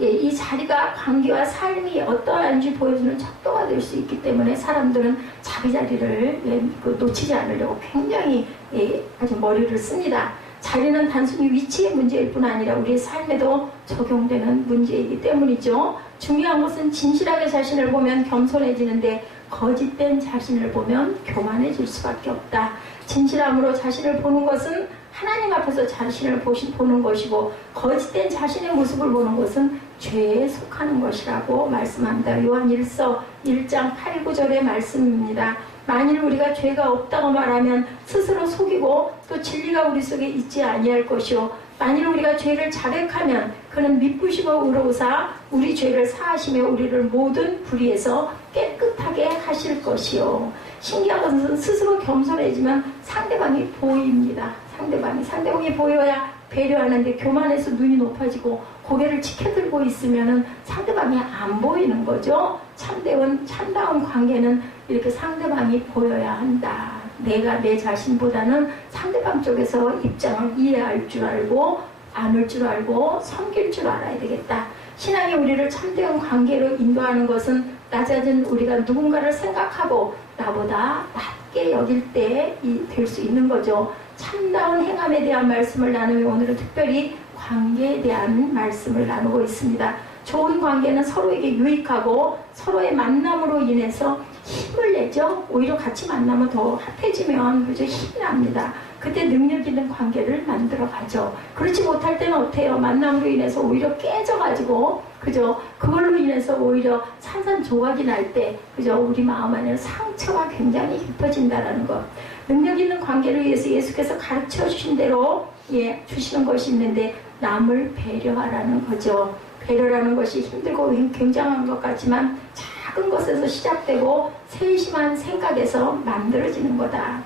예, 이 자리가 관계와 삶이 어떠한지 보여주는 척도가 될 수 있기 때문에 사람들은 자기 자리를 놓치지 않으려고 굉장히 아주 머리를 씁니다. 자리는 단순히 위치의 문제일 뿐 아니라 우리의 삶에도 적용되는 문제이기 때문이죠. 중요한 것은 진실하게 자신을 보면 겸손해지는데 거짓된 자신을 보면 교만해질 수밖에 없다. 진실함으로 자신을 보는 것은 하나님 앞에서 자신을 보는 것이고 거짓된 자신의 모습을 보는 것은 죄에 속하는 것이라고 말씀합니다. 요한 1서 1장 8, 9절의 말씀입니다. 만일 우리가 죄가 없다고 말하면 스스로 속이고 또 진리가 우리 속에 있지 아니할 것이요 만일 우리가 죄를 자백하면 그는 믿으시고 의로우사 우리 죄를 사하시며 우리를 모든 불의에서 깨끗하게 하실 것이요. 신기한 것은 스스로 겸손해지면 상대방이 보입니다. 상대방이 보여야 배려하는데 교만해서 눈이 높아지고 고개를 치켜들고 있으면은 상대방이 안 보이는 거죠. 참다운 관계는 이렇게 상대방이 보여야 한다. 내가 내 자신보다는 상대방 쪽에서 입장을 이해할 줄 알고 안을 줄 알고 섬길 줄 알아야 되겠다. 신앙이 우리를 참된 관계로 인도하는 것은 낮아진 우리가 누군가를 생각하고 나보다 낮게 여길 때 될 수 있는 거죠. 참다운 행함에 대한 말씀을 나누며 오늘은 특별히 관계에 대한 말씀을 나누고 있습니다. 좋은 관계는 서로에게 유익하고 서로의 만남으로 인해서 힘을 내죠. 오히려 같이 만나면 더 핫해지면 그저 힘이 납니다. 그때 능력 있는 관계를 만들어 가죠. 그렇지 못할 때는 어때요? 만남으로 인해서 오히려 깨져가지고 그죠? 그걸로 인해서 오히려 산산조각이 날 때 그죠? 우리 마음 안에 상처가 굉장히 깊어진다라는 것. 능력 있는 관계를 위해서 예수께서 가르쳐 주신 대로 주시는 것이 있는데 남을 배려하라는 거죠. 배려라는 것이 힘들고 굉장한 것 같지만 작은 것에서 시작되고 세심한 생각에서 만들어지는 거다.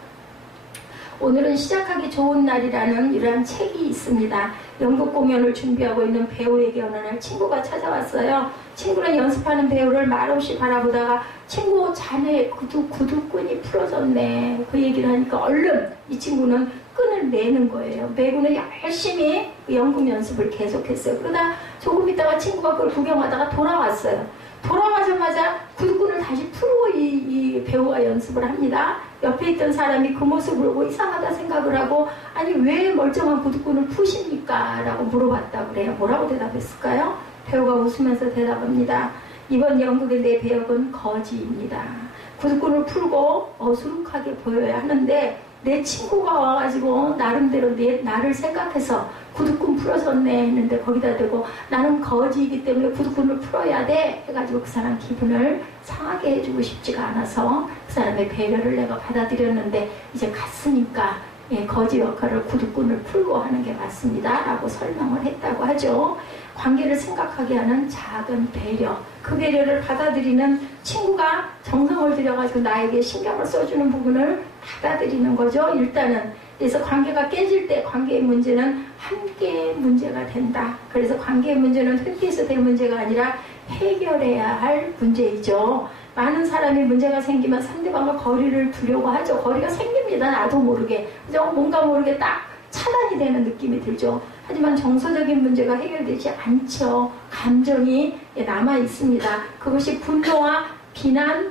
오늘은 시작하기 좋은 날이라는 이러한 책이 있습니다. 연극 공연을 준비하고 있는 배우에게 어느 날 친구가 찾아왔어요. 친구는 연습하는 배우를 말없이 바라보다가 친구 자네 구두끈이 풀어졌네. 그 얘기를 하니까 얼른 이 친구는 끈을 매는 거예요. 매고는 열심히 연극 연습을 계속했어요. 그러다 조금 있다가 친구가 그걸 구경하다가 돌아왔어요. 돌아가자마자 구두끈을 다시 풀고 이 배우가 연습을 합니다. 옆에 있던 사람이 그 모습을 보고 이상하다 생각을 하고 아니 왜 멀쩡한 구두끈을 푸십니까? 라고 물어봤다고 그래요. 뭐라고 대답했을까요? 배우가 웃으면서 대답합니다. 이번 연극의 내 배역은 거지입니다. 구두끈을 풀고 어수룩하게 보여야 하는데 내 친구가 와가지고 나름대로 나를 생각해서 구두끈 풀어졌네 했는데 거기다 대고 나는 거지이기 때문에 구두끈을 풀어야 돼 해가지고 그 사람 기분을 상하게 해주고 싶지가 않아서 그 사람의 배려를 내가 받아들였는데 이제 갔으니까 거지 역할을 구두꾼을 풀고 하는 게 맞습니다 라고 설명을 했다고 하죠. 관계를 생각하게 하는 작은 배려, 그 배려를 받아들이는 친구가 정성을 들여가지고 나에게 신경을 써주는 부분을 받아들이는 거죠. 일단은. 그래서 관계가 깨질 때 관계의 문제는 함께 문제가 된다. 그래서 관계의 문제는 회피해서 될 문제가 아니라 해결해야 할 문제이죠. 많은 사람이 문제가 생기면 상대방과 거리를 두려고 하죠. 거리가 생깁니다. 나도 모르게. 그죠? 뭔가 모르게 딱 차단이 되는 느낌이 들죠. 하지만 정서적인 문제가 해결되지 않죠. 감정이 남아 있습니다. 그것이 분노와 비난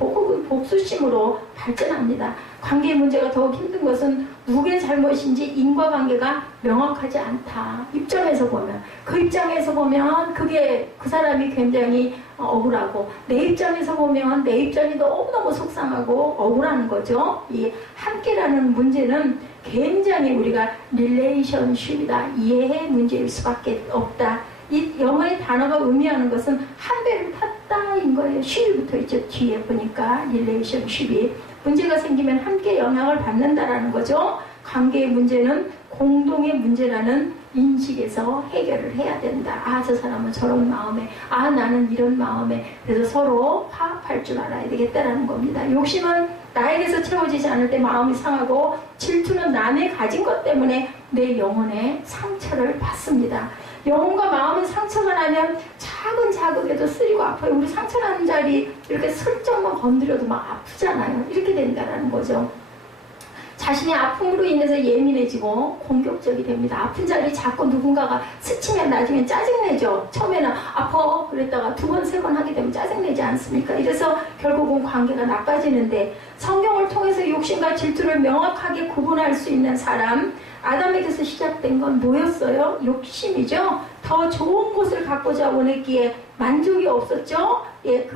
혹은 복수심으로 발전합니다. 관계의 문제가 더욱 힘든 것은 누구의 잘못인지 인과관계가 명확하지 않다. 입장에서 보면, 그 입장에서 보면 그게 그 사람이 굉장히 억울하고, 내 입장에서 보면 내 입장이 너무너무 속상하고 억울한 거죠. 이 함께라는 문제는 굉장히 우리가 릴레이션십이다, 이해의 문제일 수밖에 없다. 이 영어의 단어가 의미하는 것은 한 배를 탔다인 거예요. 쉽이 붙어 있죠. 뒤에 보니까 릴레이션십이. 문제가 생기면 함께 영향을 받는다라는 거죠. 관계의 문제는 공동의 문제라는 인식에서 해결을 해야 된다. 아, 저 사람은 저런 마음에, 아, 나는 이런 마음에. 그래서 서로 화합할 줄 알아야 되겠다라는 겁니다. 욕심은 나에게서 채워지지 않을 때 마음이 상하고, 질투는 남의 가진 것 때문에 내 영혼에 상처를 받습니다. 영혼과 마음의 상처가 나면 작은 자극에도 쓰리고 아파요. 우리 상처나는 자리 이렇게 슬쩍만 건드려도 막 아프잖아요. 이렇게 된다는 거죠. 자신의 아픔으로 인해서 예민해지고 공격적이 됩니다. 아픈 자리 자꾸 누군가가 스치면 나중엔 짜증내죠. 처음에는 아파 그랬다가 두 번, 세 번 하게 되면 짜증내지 않습니까? 이래서 결국은 관계가 나빠지는데, 성경을 통해서 욕심과 질투를 명확하게 구분할 수 있는 사람, 아담에게서 시작된 건 뭐였어요? 욕심이죠. 더 좋은 것을 갖고자 원했기에 만족이 없었죠. 예,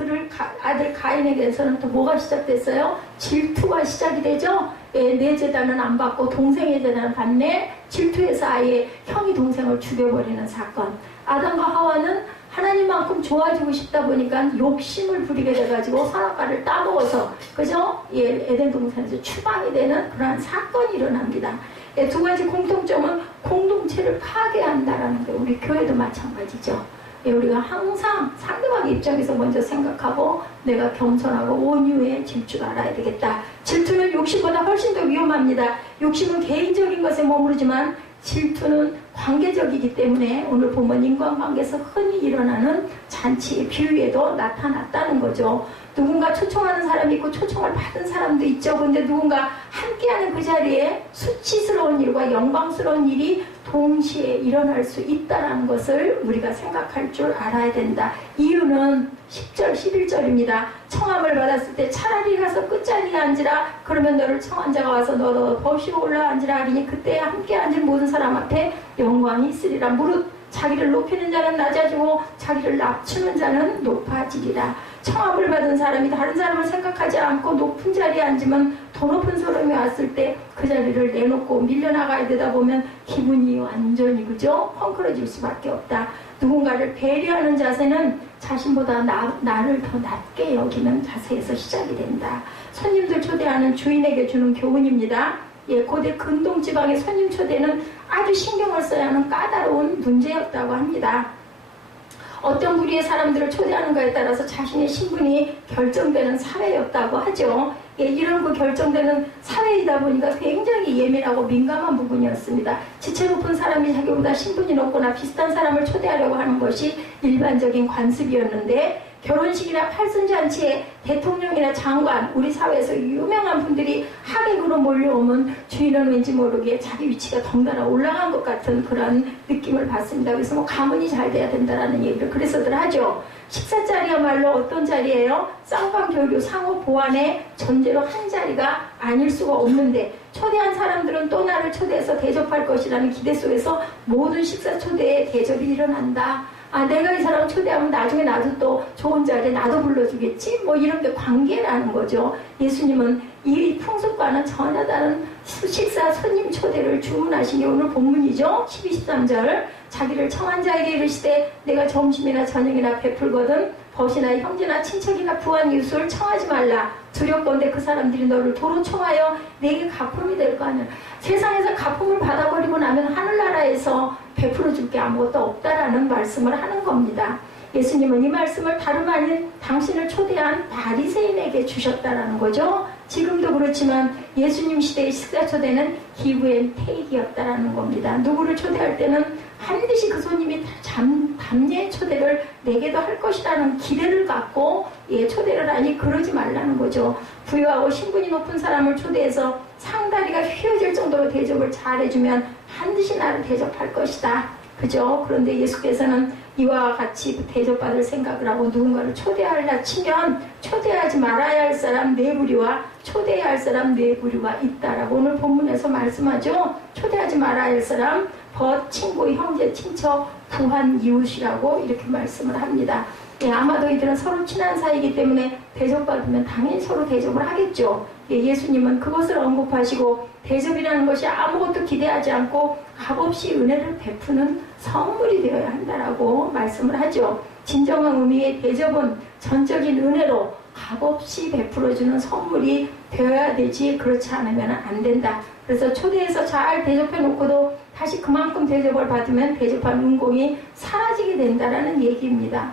아들 가인에게서는 또 뭐가 시작됐어요? 질투가 시작이 되죠. 예, 내 재단은 안 받고 동생의 재단은 받네. 질투해서 아예 형이 동생을 죽여버리는 사건. 아담과 하와는 하나님만큼 좋아지고 싶다 보니까 욕심을 부리게 돼가지고 선악과를 따먹어서, 그죠? 예, 에덴 동산에서 추방이 되는 그러한 사건이 일어납니다. 예, 두 가지 공통점은 공동체를 파괴한다라는 거예요. 우리 교회도 마찬가지죠. 예, 우리가 항상 상대방의 입장에서 먼저 생각하고 내가 겸손하고 온유해질 줄 알아야 되겠다. 질투는 욕심보다 훨씬 더 위험합니다. 욕심은 개인적인 것에 머무르지만 질투는 관계적이기 때문에 오늘 보면 인간관계에서 흔히 일어나는 잔치의 비유에도 나타났다는 거죠. 누군가 초청하는 사람이 있고 초청을 받은 사람도 있죠. 근데 누군가 함께하는 그 자리에 수치스러운 일과 영광스러운 일이 동시에 일어날 수 있다는 것을 우리가 생각할 줄 알아야 된다. 이유는 10절, 11절입니다. 청함을 받았을 때 차라리 가서 끝자리에 앉으라. 그러면 너를 청한 자가 와서 너도 더시 올라 앉으라 하리니 그때 함께 앉은 모든 사람 앞에 영광이 있으리라. 무릇 자기를 높이는 자는 낮아지고 자기를 낮추는 자는 높아지리라. 청함을 받은 사람이 다른 사람을 생각하지 않고 높은 자리에 앉으면 더 높은 사람이 왔을 때 그 자리를 내놓고 밀려나가야 되다 보면 기분이 완전히, 그죠? 펑크러질 수밖에 없다. 누군가를 배려하는 자세는 자신보다 나를 더 낮게 여기는 자세에서 시작이 된다. 손님들 초대하는 주인에게 주는 교훈입니다. 예, 고대 근동지방의 손님 초대는 아주 신경을 써야 하는 까다로운 문제였다고 합니다. 어떤 부류의 사람들을 초대하는가에 따라서 자신의 신분이 결정되는 사회였다고 하죠. 예, 이런 그 결정되는 사회이다 보니까 굉장히 예민하고 민감한 부분이었습니다. 지체 높은 사람이 자기보다 신분이 높거나 비슷한 사람을 초대하려고 하는 것이 일반적인 관습이었는데, 결혼식이나 팔순잔치에 대통령이나 장관, 우리 사회에서 유명한 분들이 하객으로 몰려오면 주인은 왠지 모르게 자기 위치가 덩달아 올라간 것 같은 그런 느낌을 받습니다. 그래서 뭐 가문이 잘 돼야 된다라는 얘기를 그래서들 하죠. 식사 자리야말로 어떤 자리예요? 쌍방교류 상호 보완의 전제로 한 자리가 아닐 수가 없는데, 초대한 사람들은 또 나를 초대해서 대접할 것이라는 기대 속에서 모든 식사 초대에 대접이 일어난다. 아, 내가 이 사람 초대하면 나중에 나도 또 좋은 자리에 나도 불러주겠지? 뭐 이런 게 관계라는 거죠. 예수님은 이 풍습과는 전혀 다른 식사 손님 초대를 주문하신 게 오늘 본문이죠. 12, 13절. 자기를 청한 자에게 이르시되 내가 점심이나 저녁이나 베풀거든 벗이나 형제나 친척이나 부한 이웃을 청하지 말라. 두렵건대 그 사람들이 너를 도로 청하여 내게 가품이 될 거 아니야. 세상에서 가품을 받아버리고 나면 하늘나라에서 베풀어 줄 게 아무것도 없다라는 말씀을 하는 겁니다. 예수님은 이 말씀을 다름 아닌 당신을 초대한 바리새인에게 주셨다라는 거죠. 지금도 그렇지만 예수님 시대의 식사 초대는 give and take이었다라는 겁니다. 누구를 초대할 때는 반드시 그 손님이 담례의 초대를 내게도 할 것이라는 기대를 갖고 초대를 하니 그러지 말라는 거죠. 부유하고 신분이 높은 사람을 초대해서 상다리가 휘어질 정도로 대접을 잘해주면 반드시 나를 대접할 것이다. 그죠? 그런데 예수께서는 이와 같이 대접받을 생각을 하고 누군가를 초대하려 치면 초대하지 말아야 할 사람 네 부류와 초대해야 할 사람 네 부류가 있다라고 오늘 본문에서 말씀하죠. 초대하지 말아야 할 사람 벗, 친구, 형제, 친척, 부한 이웃이라고 이렇게 말씀을 합니다. 아마도 이들은 서로 친한 사이이기 때문에 대접받으면 당연히 서로 대접을 하겠죠. 예수님은 그것을 언급하시고 대접이라는 것이 아무것도 기대하지 않고 값없이 은혜를 베푸는 선물이 되어야 한다라고 말씀을 하죠. 진정한 의미의 대접은 전적인 은혜로 값없이 베풀어주는 선물이 되어야 되지 그렇지 않으면 안 된다. 그래서 초대해서 잘 대접해 놓고도 다시 그만큼 대접을 받으면 대접한 은공이 사라지게 된다라는 얘기입니다.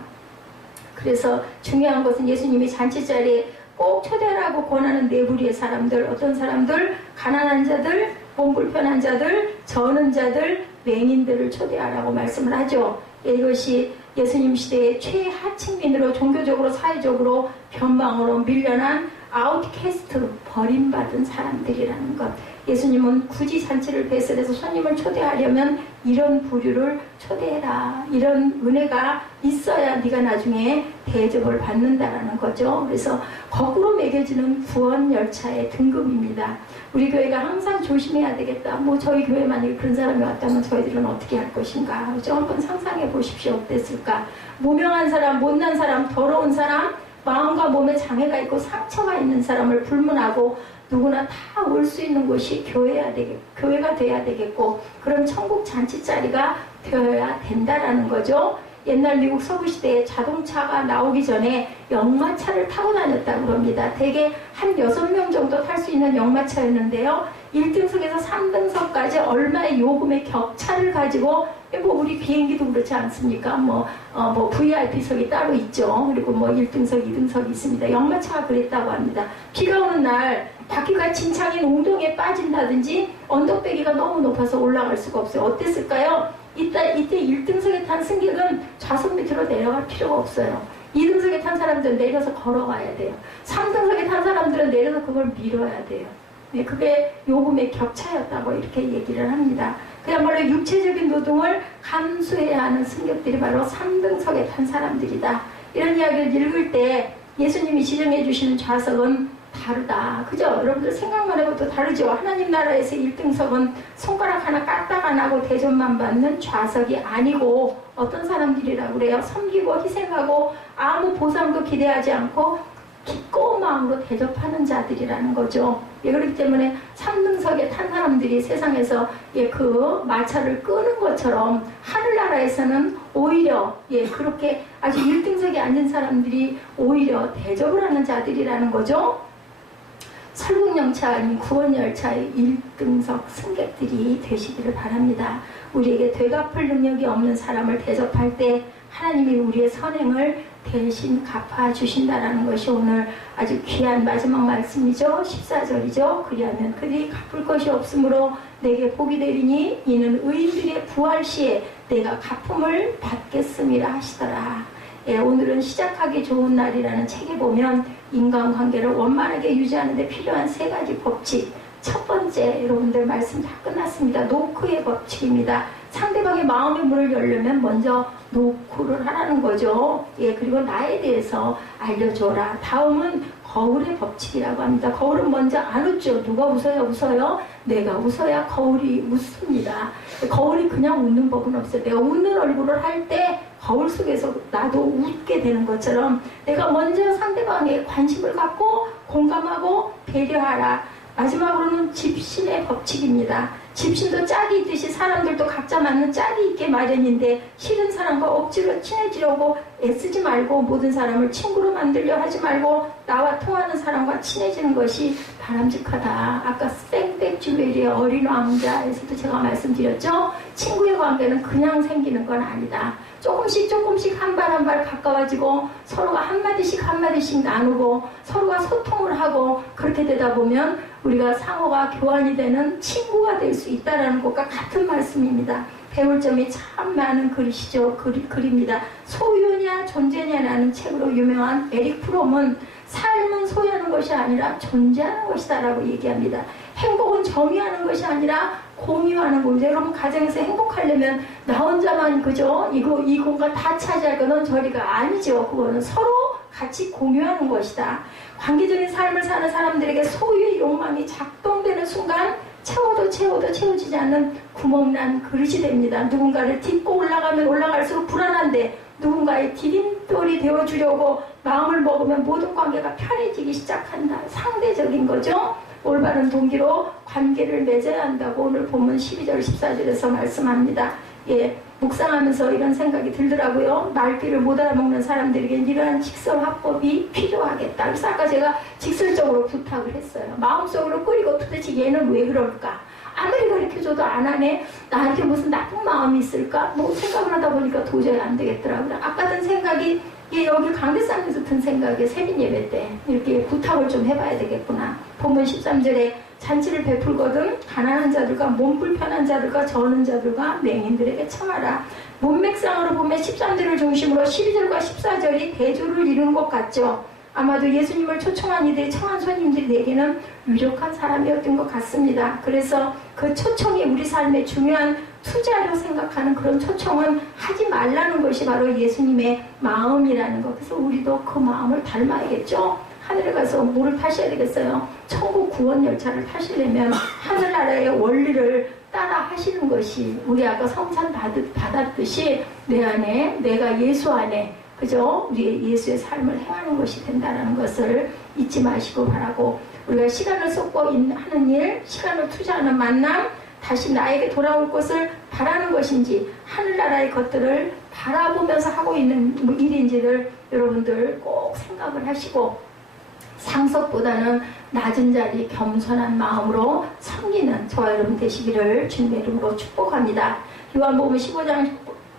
그래서 중요한 것은 예수님이 잔치자리에 꼭 초대하라고 권하는 네 부류의 사람들, 어떤 사람들, 가난한 자들, 몸 불편한 자들, 저는 자들, 맹인들을 초대하라고 말씀을 하죠. 이것이 예수님 시대의 최하층민으로 종교적으로 사회적으로 변방으로 밀려난 아웃캐스트, 버림받은 사람들이라는 것. 예수님은 굳이 잔치를 배설해서 손님을 초대하려면 이런 부류를 초대해라. 이런 은혜가 있어야 네가 나중에 대접을 받는다라는 거죠. 그래서 거꾸로 매겨지는 구원 열차의 등급입니다. 우리 교회가 항상 조심해야 되겠다. 저희 교회 만약에 그런 사람이 왔다면 저희들은 어떻게 할 것인가. 그죠? 한번 상상해 보십시오. 어땠을까? 무명한 사람, 못난 사람, 더러운 사람, 마음과 몸에 장애가 있고 상처가 있는 사람을 불문하고 누구나 다 올 수 있는 곳이 교회가 돼야 되겠고 그런 천국 잔치자리가 되어야 된다라는 거죠. 옛날 미국 서부시대에 자동차가 나오기 전에 역마차를 타고 다녔다고 합니다. 대개 한 6명 정도 탈 수 있는 역마차였는데요. 1등석에서 3등석까지 얼마의 요금의 격차를 가지고 우리 비행기도 그렇지 않습니까? VIP석이 따로 있죠. 그리고 1등석, 2등석이 있습니다. 역마차가 그랬다고 합니다. 비가 오는 날 바퀴가 진창인 웅덩이에 빠진다든지 언덕배기가 너무 높아서 올라갈 수가 없어요. 어땠을까요? 이때 1등석에 탄 승객은 좌석 밑으로 내려갈 필요가 없어요. 2등석에 탄 사람들은 내려서 걸어가야 돼요. 3등석에 탄 사람들은 내려서 그걸 밀어야 돼요. 그게 요금의 격차였다고 이렇게 얘기를 합니다. 그야말로 육체적인 노동을 감수해야 하는 승객들이 바로 3등석에 탄 사람들이다. 이런 이야기를 읽을 때 예수님이 지정해 주시는 좌석은 다르다. 그죠? 여러분들 생각만 해봐도 다르죠? 하나님 나라에서 1등석은 손가락 하나 까딱 안 하고 대접만 받는 좌석이 아니고 어떤 사람들이라고 그래요? 섬기고 희생하고 아무 보상도 기대하지 않고 기꺼운 마음으로 대접하는 자들이라는 거죠. 그렇기 때문에 3등석에 탄 사람들이 세상에서 그 마차를 끄는 것처럼 하늘나라에서는 오히려 그렇게 아주 1등석에 앉은 사람들이 오히려 대접을 하는 자들이라는 거죠. 설국열차 아닌 구원열차의 1등석 승객들이 되시기를 바랍니다. 우리에게 되갚을 능력이 없는 사람을 대접할 때 하나님이 우리의 선행을 대신 갚아주신다라는 것이 오늘 아주 귀한 마지막 말씀이죠. 14절이죠. 그리하면 그들이 갚을 것이 없으므로 내게 복이 되리니 이는 의인들의 부활 시에 내가 갚음을 받겠음이라 하시더라. 오늘은 시작하기 좋은 날이라는 책에 보면 인간관계를 원만하게 유지하는 데 필요한 3가지 법칙. 첫 번째, 여러분들 말씀 다 끝났습니다. 노크의 법칙입니다. 상대방의 마음의 문을 열려면 먼저 노크를 하라는 거죠. 그리고 나에 대해서 알려줘라. 다음은 거울의 법칙이라고 합니다. 거울은 먼저 안 웃죠. 누가 웃어야 웃어요? 내가 웃어야 거울이 웃습니다. 거울이 그냥 웃는 법은 없어요. 내가 웃는 얼굴을 할 때 거울 속에서 나도 웃게 되는 것처럼 내가 먼저 상대방에 관심을 갖고 공감하고 배려하라. 마지막으로는 집신의 법칙입니다. 집신도 짝이 있듯이 사람들도 각자 맞는 짝이 있게 마련인데 싫은 사람과 억지로 친해지려고 애쓰지 말고 모든 사람을 친구로 만들려 하지 말고 나와 통하는 사람과 친해지는 것이 바람직하다. 아까 생백주베리의 어린 왕자에서도 제가 말씀드렸죠. 친구의 관계는 그냥 생기는 건 아니다. 조금씩 한 발 한 발 가까워지고 서로가 한마디씩 나누고 서로가 소통을 하고 그렇게 되다 보면 우리가 상호가 교환이 되는 친구가 될 수 있다는 것과 같은 말씀입니다. 배울 점이 참 많은 글이시죠. 글입니다. 소유냐 존재냐라는 책으로 유명한 에릭 프롬은 삶은 소유하는 것이 아니라 존재하는 것이다 라고 얘기합니다. 행복은 점유하는 것이 아니라 공유하는 겁니다. 여러분 가정에서 행복하려면 나 혼자만 그죠? 이 공간 다 차지할 거는 저리가 아니죠. 그거는 서로 같이 공유하는 것이다. 관계적인 삶을 사는 사람들에게 소유의 욕망이 작동되는 순간 채워도 채워지지 않는 구멍난 그릇이 됩니다. 누군가를 딛고 올라가면 올라갈수록 불안한데 누군가의 디딤돌이 되어주려고 마음을 먹으면 모든 관계가 편해지기 시작한다. 상대적인 거죠. 올바른 동기로 관계를 맺어야 한다고 오늘 본문 12절 14절에서 말씀합니다. 예, 묵상하면서 이런 생각이 들더라고요. 말귀를 못 알아먹는 사람들에겐 이러한 직설 화법이 필요하겠다. 그래서 아까 제가 직설적으로 부탁을 했어요. 마음속으로 끓이고 도대체 얘는 왜 그럴까? 아무리 가르쳐줘도 안 하네. 나한테 무슨 나쁜 마음이 있을까? 뭐 생각을 하다 보니까 도저히 안 되겠더라고요. 아까 든 생각이 여기 강대상에서 든 생각에 세빈 예배 때 이렇게 부탁을 좀 해봐야 되겠구나. 본문 13절에 잔치를 베풀거든 가난한 자들과 몸 불편한 자들과 저는 자들과 맹인들에게 청하라. 문맥상으로 보면 13절을 중심으로 12절과 14절이 대조를 이루는 것 같죠. 아마도 예수님을 초청한 이들이 청한 손님들이 내게는 유력한 사람이었던 것 같습니다. 그래서 그 초청이 우리 삶의 중요한 투자로 생각하는 그런 초청은 하지 말라는 것이 바로 예수님의 마음이라는 것. 그래서 우리도 그 마음을 닮아야겠죠. 하늘에 가서 뭐를 타셔야 되겠어요? 천국 구원 열차를 타시려면 하늘나라의 원리를 따라 하시는 것이 우리 아까 성찬 받았듯이 내 안에 내가 예수 안에 그죠? 우리 예수의 삶을 행하는 것이 된다는 것을 잊지 마시고 바라고 우리가 시간을 쏟고 하는 일, 시간을 투자하는 만남, 다시 나에게 돌아올 것을 바라는 것인지 하늘나라의 것들을 바라보면서 하고 있는 일인지를 여러분들 꼭 생각을 하시고 상석보다는 낮은 자리 겸손한 마음으로 섬기는 저와 여러분 되시기를 주님의 이름으로 축복합니다. 요한복음 15장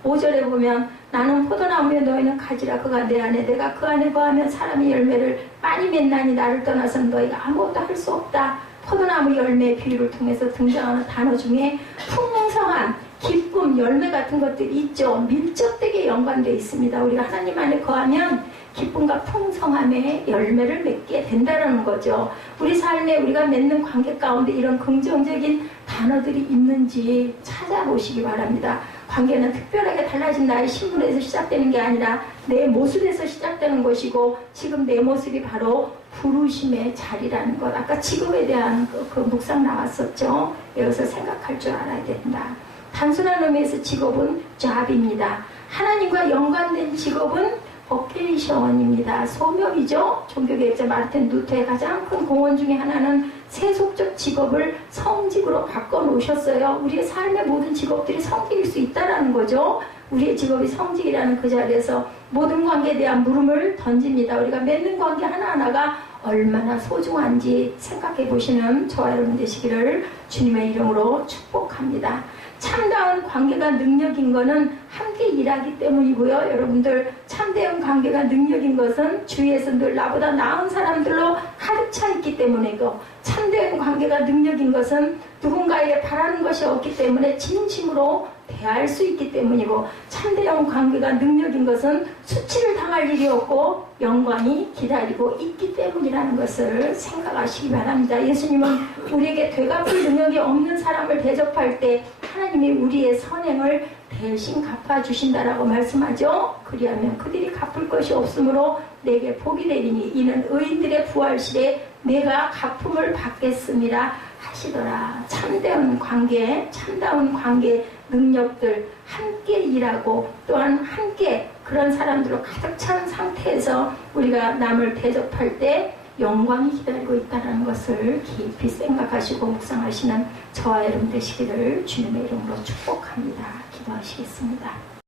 5절에 보면 나는 포도나무에 너희는 가지라. 그가 내 안에 내가 그 안에 거하면 사람이 열매를 많이 맺나니 나를 떠나서는 너희가 아무것도 할 수 없다. 포도나무 열매의 비유를 통해서 등장하는 단어 중에 풍성한 기쁨, 열매 같은 것들이 있죠. 밀접되게 연관되어 있습니다. 우리가 하나님 안에 거하면 기쁨과 풍성함의 열매를 맺게 된다는 거죠. 우리 삶에 우리가 맺는 관계 가운데 이런 긍정적인 단어들이 있는지 찾아보시기 바랍니다. 관계는 특별하게 달라진 나의 신분에서 시작되는 게 아니라 내 모습에서 시작되는 것이고 지금 내 모습이 바로 부르심의 자리라는 것. 아까 직업에 대한 그 묵상 나왔었죠. 여기서 생각할 줄 알아야 된다. 단순한 의미에서 직업은 job입니다. 하나님과 연관된 직업은 버케이션입니다. 소명이죠. 종교개혁자 마르틴 루터의 가장 큰 공헌 중에 하나는 세속적 직업을 성직으로 바꿔놓으셨어요. 우리의 삶의 모든 직업들이 성직일 수 있다는 거죠. 우리의 직업이 성직이라는 그 자리에서 모든 관계에 대한 물음을 던집니다. 우리가 맺는 관계 하나하나가 얼마나 소중한지 생각해 보시는 저와 여러분 되시기를 주님의 이름으로 축복합니다. 참다운 관계가 능력인 것은 함께 일하기 때문이고요. 여러분들 참다운 관계가 능력인 것은 주위에서 늘 나보다 나은 사람들로 가득 차 있기 때문이고 참다운 관계가 능력인 것은 누군가에게 바라는 것이 없기 때문에 진심으로 대할 수 있기 때문이고 참다운 관계가 능력인 것은 수치를 당할 일이 없고 영광이 기다리고 있기 때문이라는 것을 생각하시기 바랍니다. 예수님은 우리에게 되갚을 능력이 없는 사람을 대접할 때 하나님이 우리의 선행을 대신 갚아주신다라고 말씀하죠. 그리하면 그들이 갚을 것이 없으므로 내게 복이 되리니 이는 의인들의 부활실에 내가 갚음을 받겠습니다 하시더라. 참다운 관계 능력들 함께 일하고 또한 함께 그런 사람들로 가득 찬 상태에서 우리가 남을 대접할 때 영광이 기다리고 있다는 것을 깊이 생각하시고 묵상하시는 저와 여러분 되시기를 주님의 이름으로 축복합니다. 기도하시겠습니다.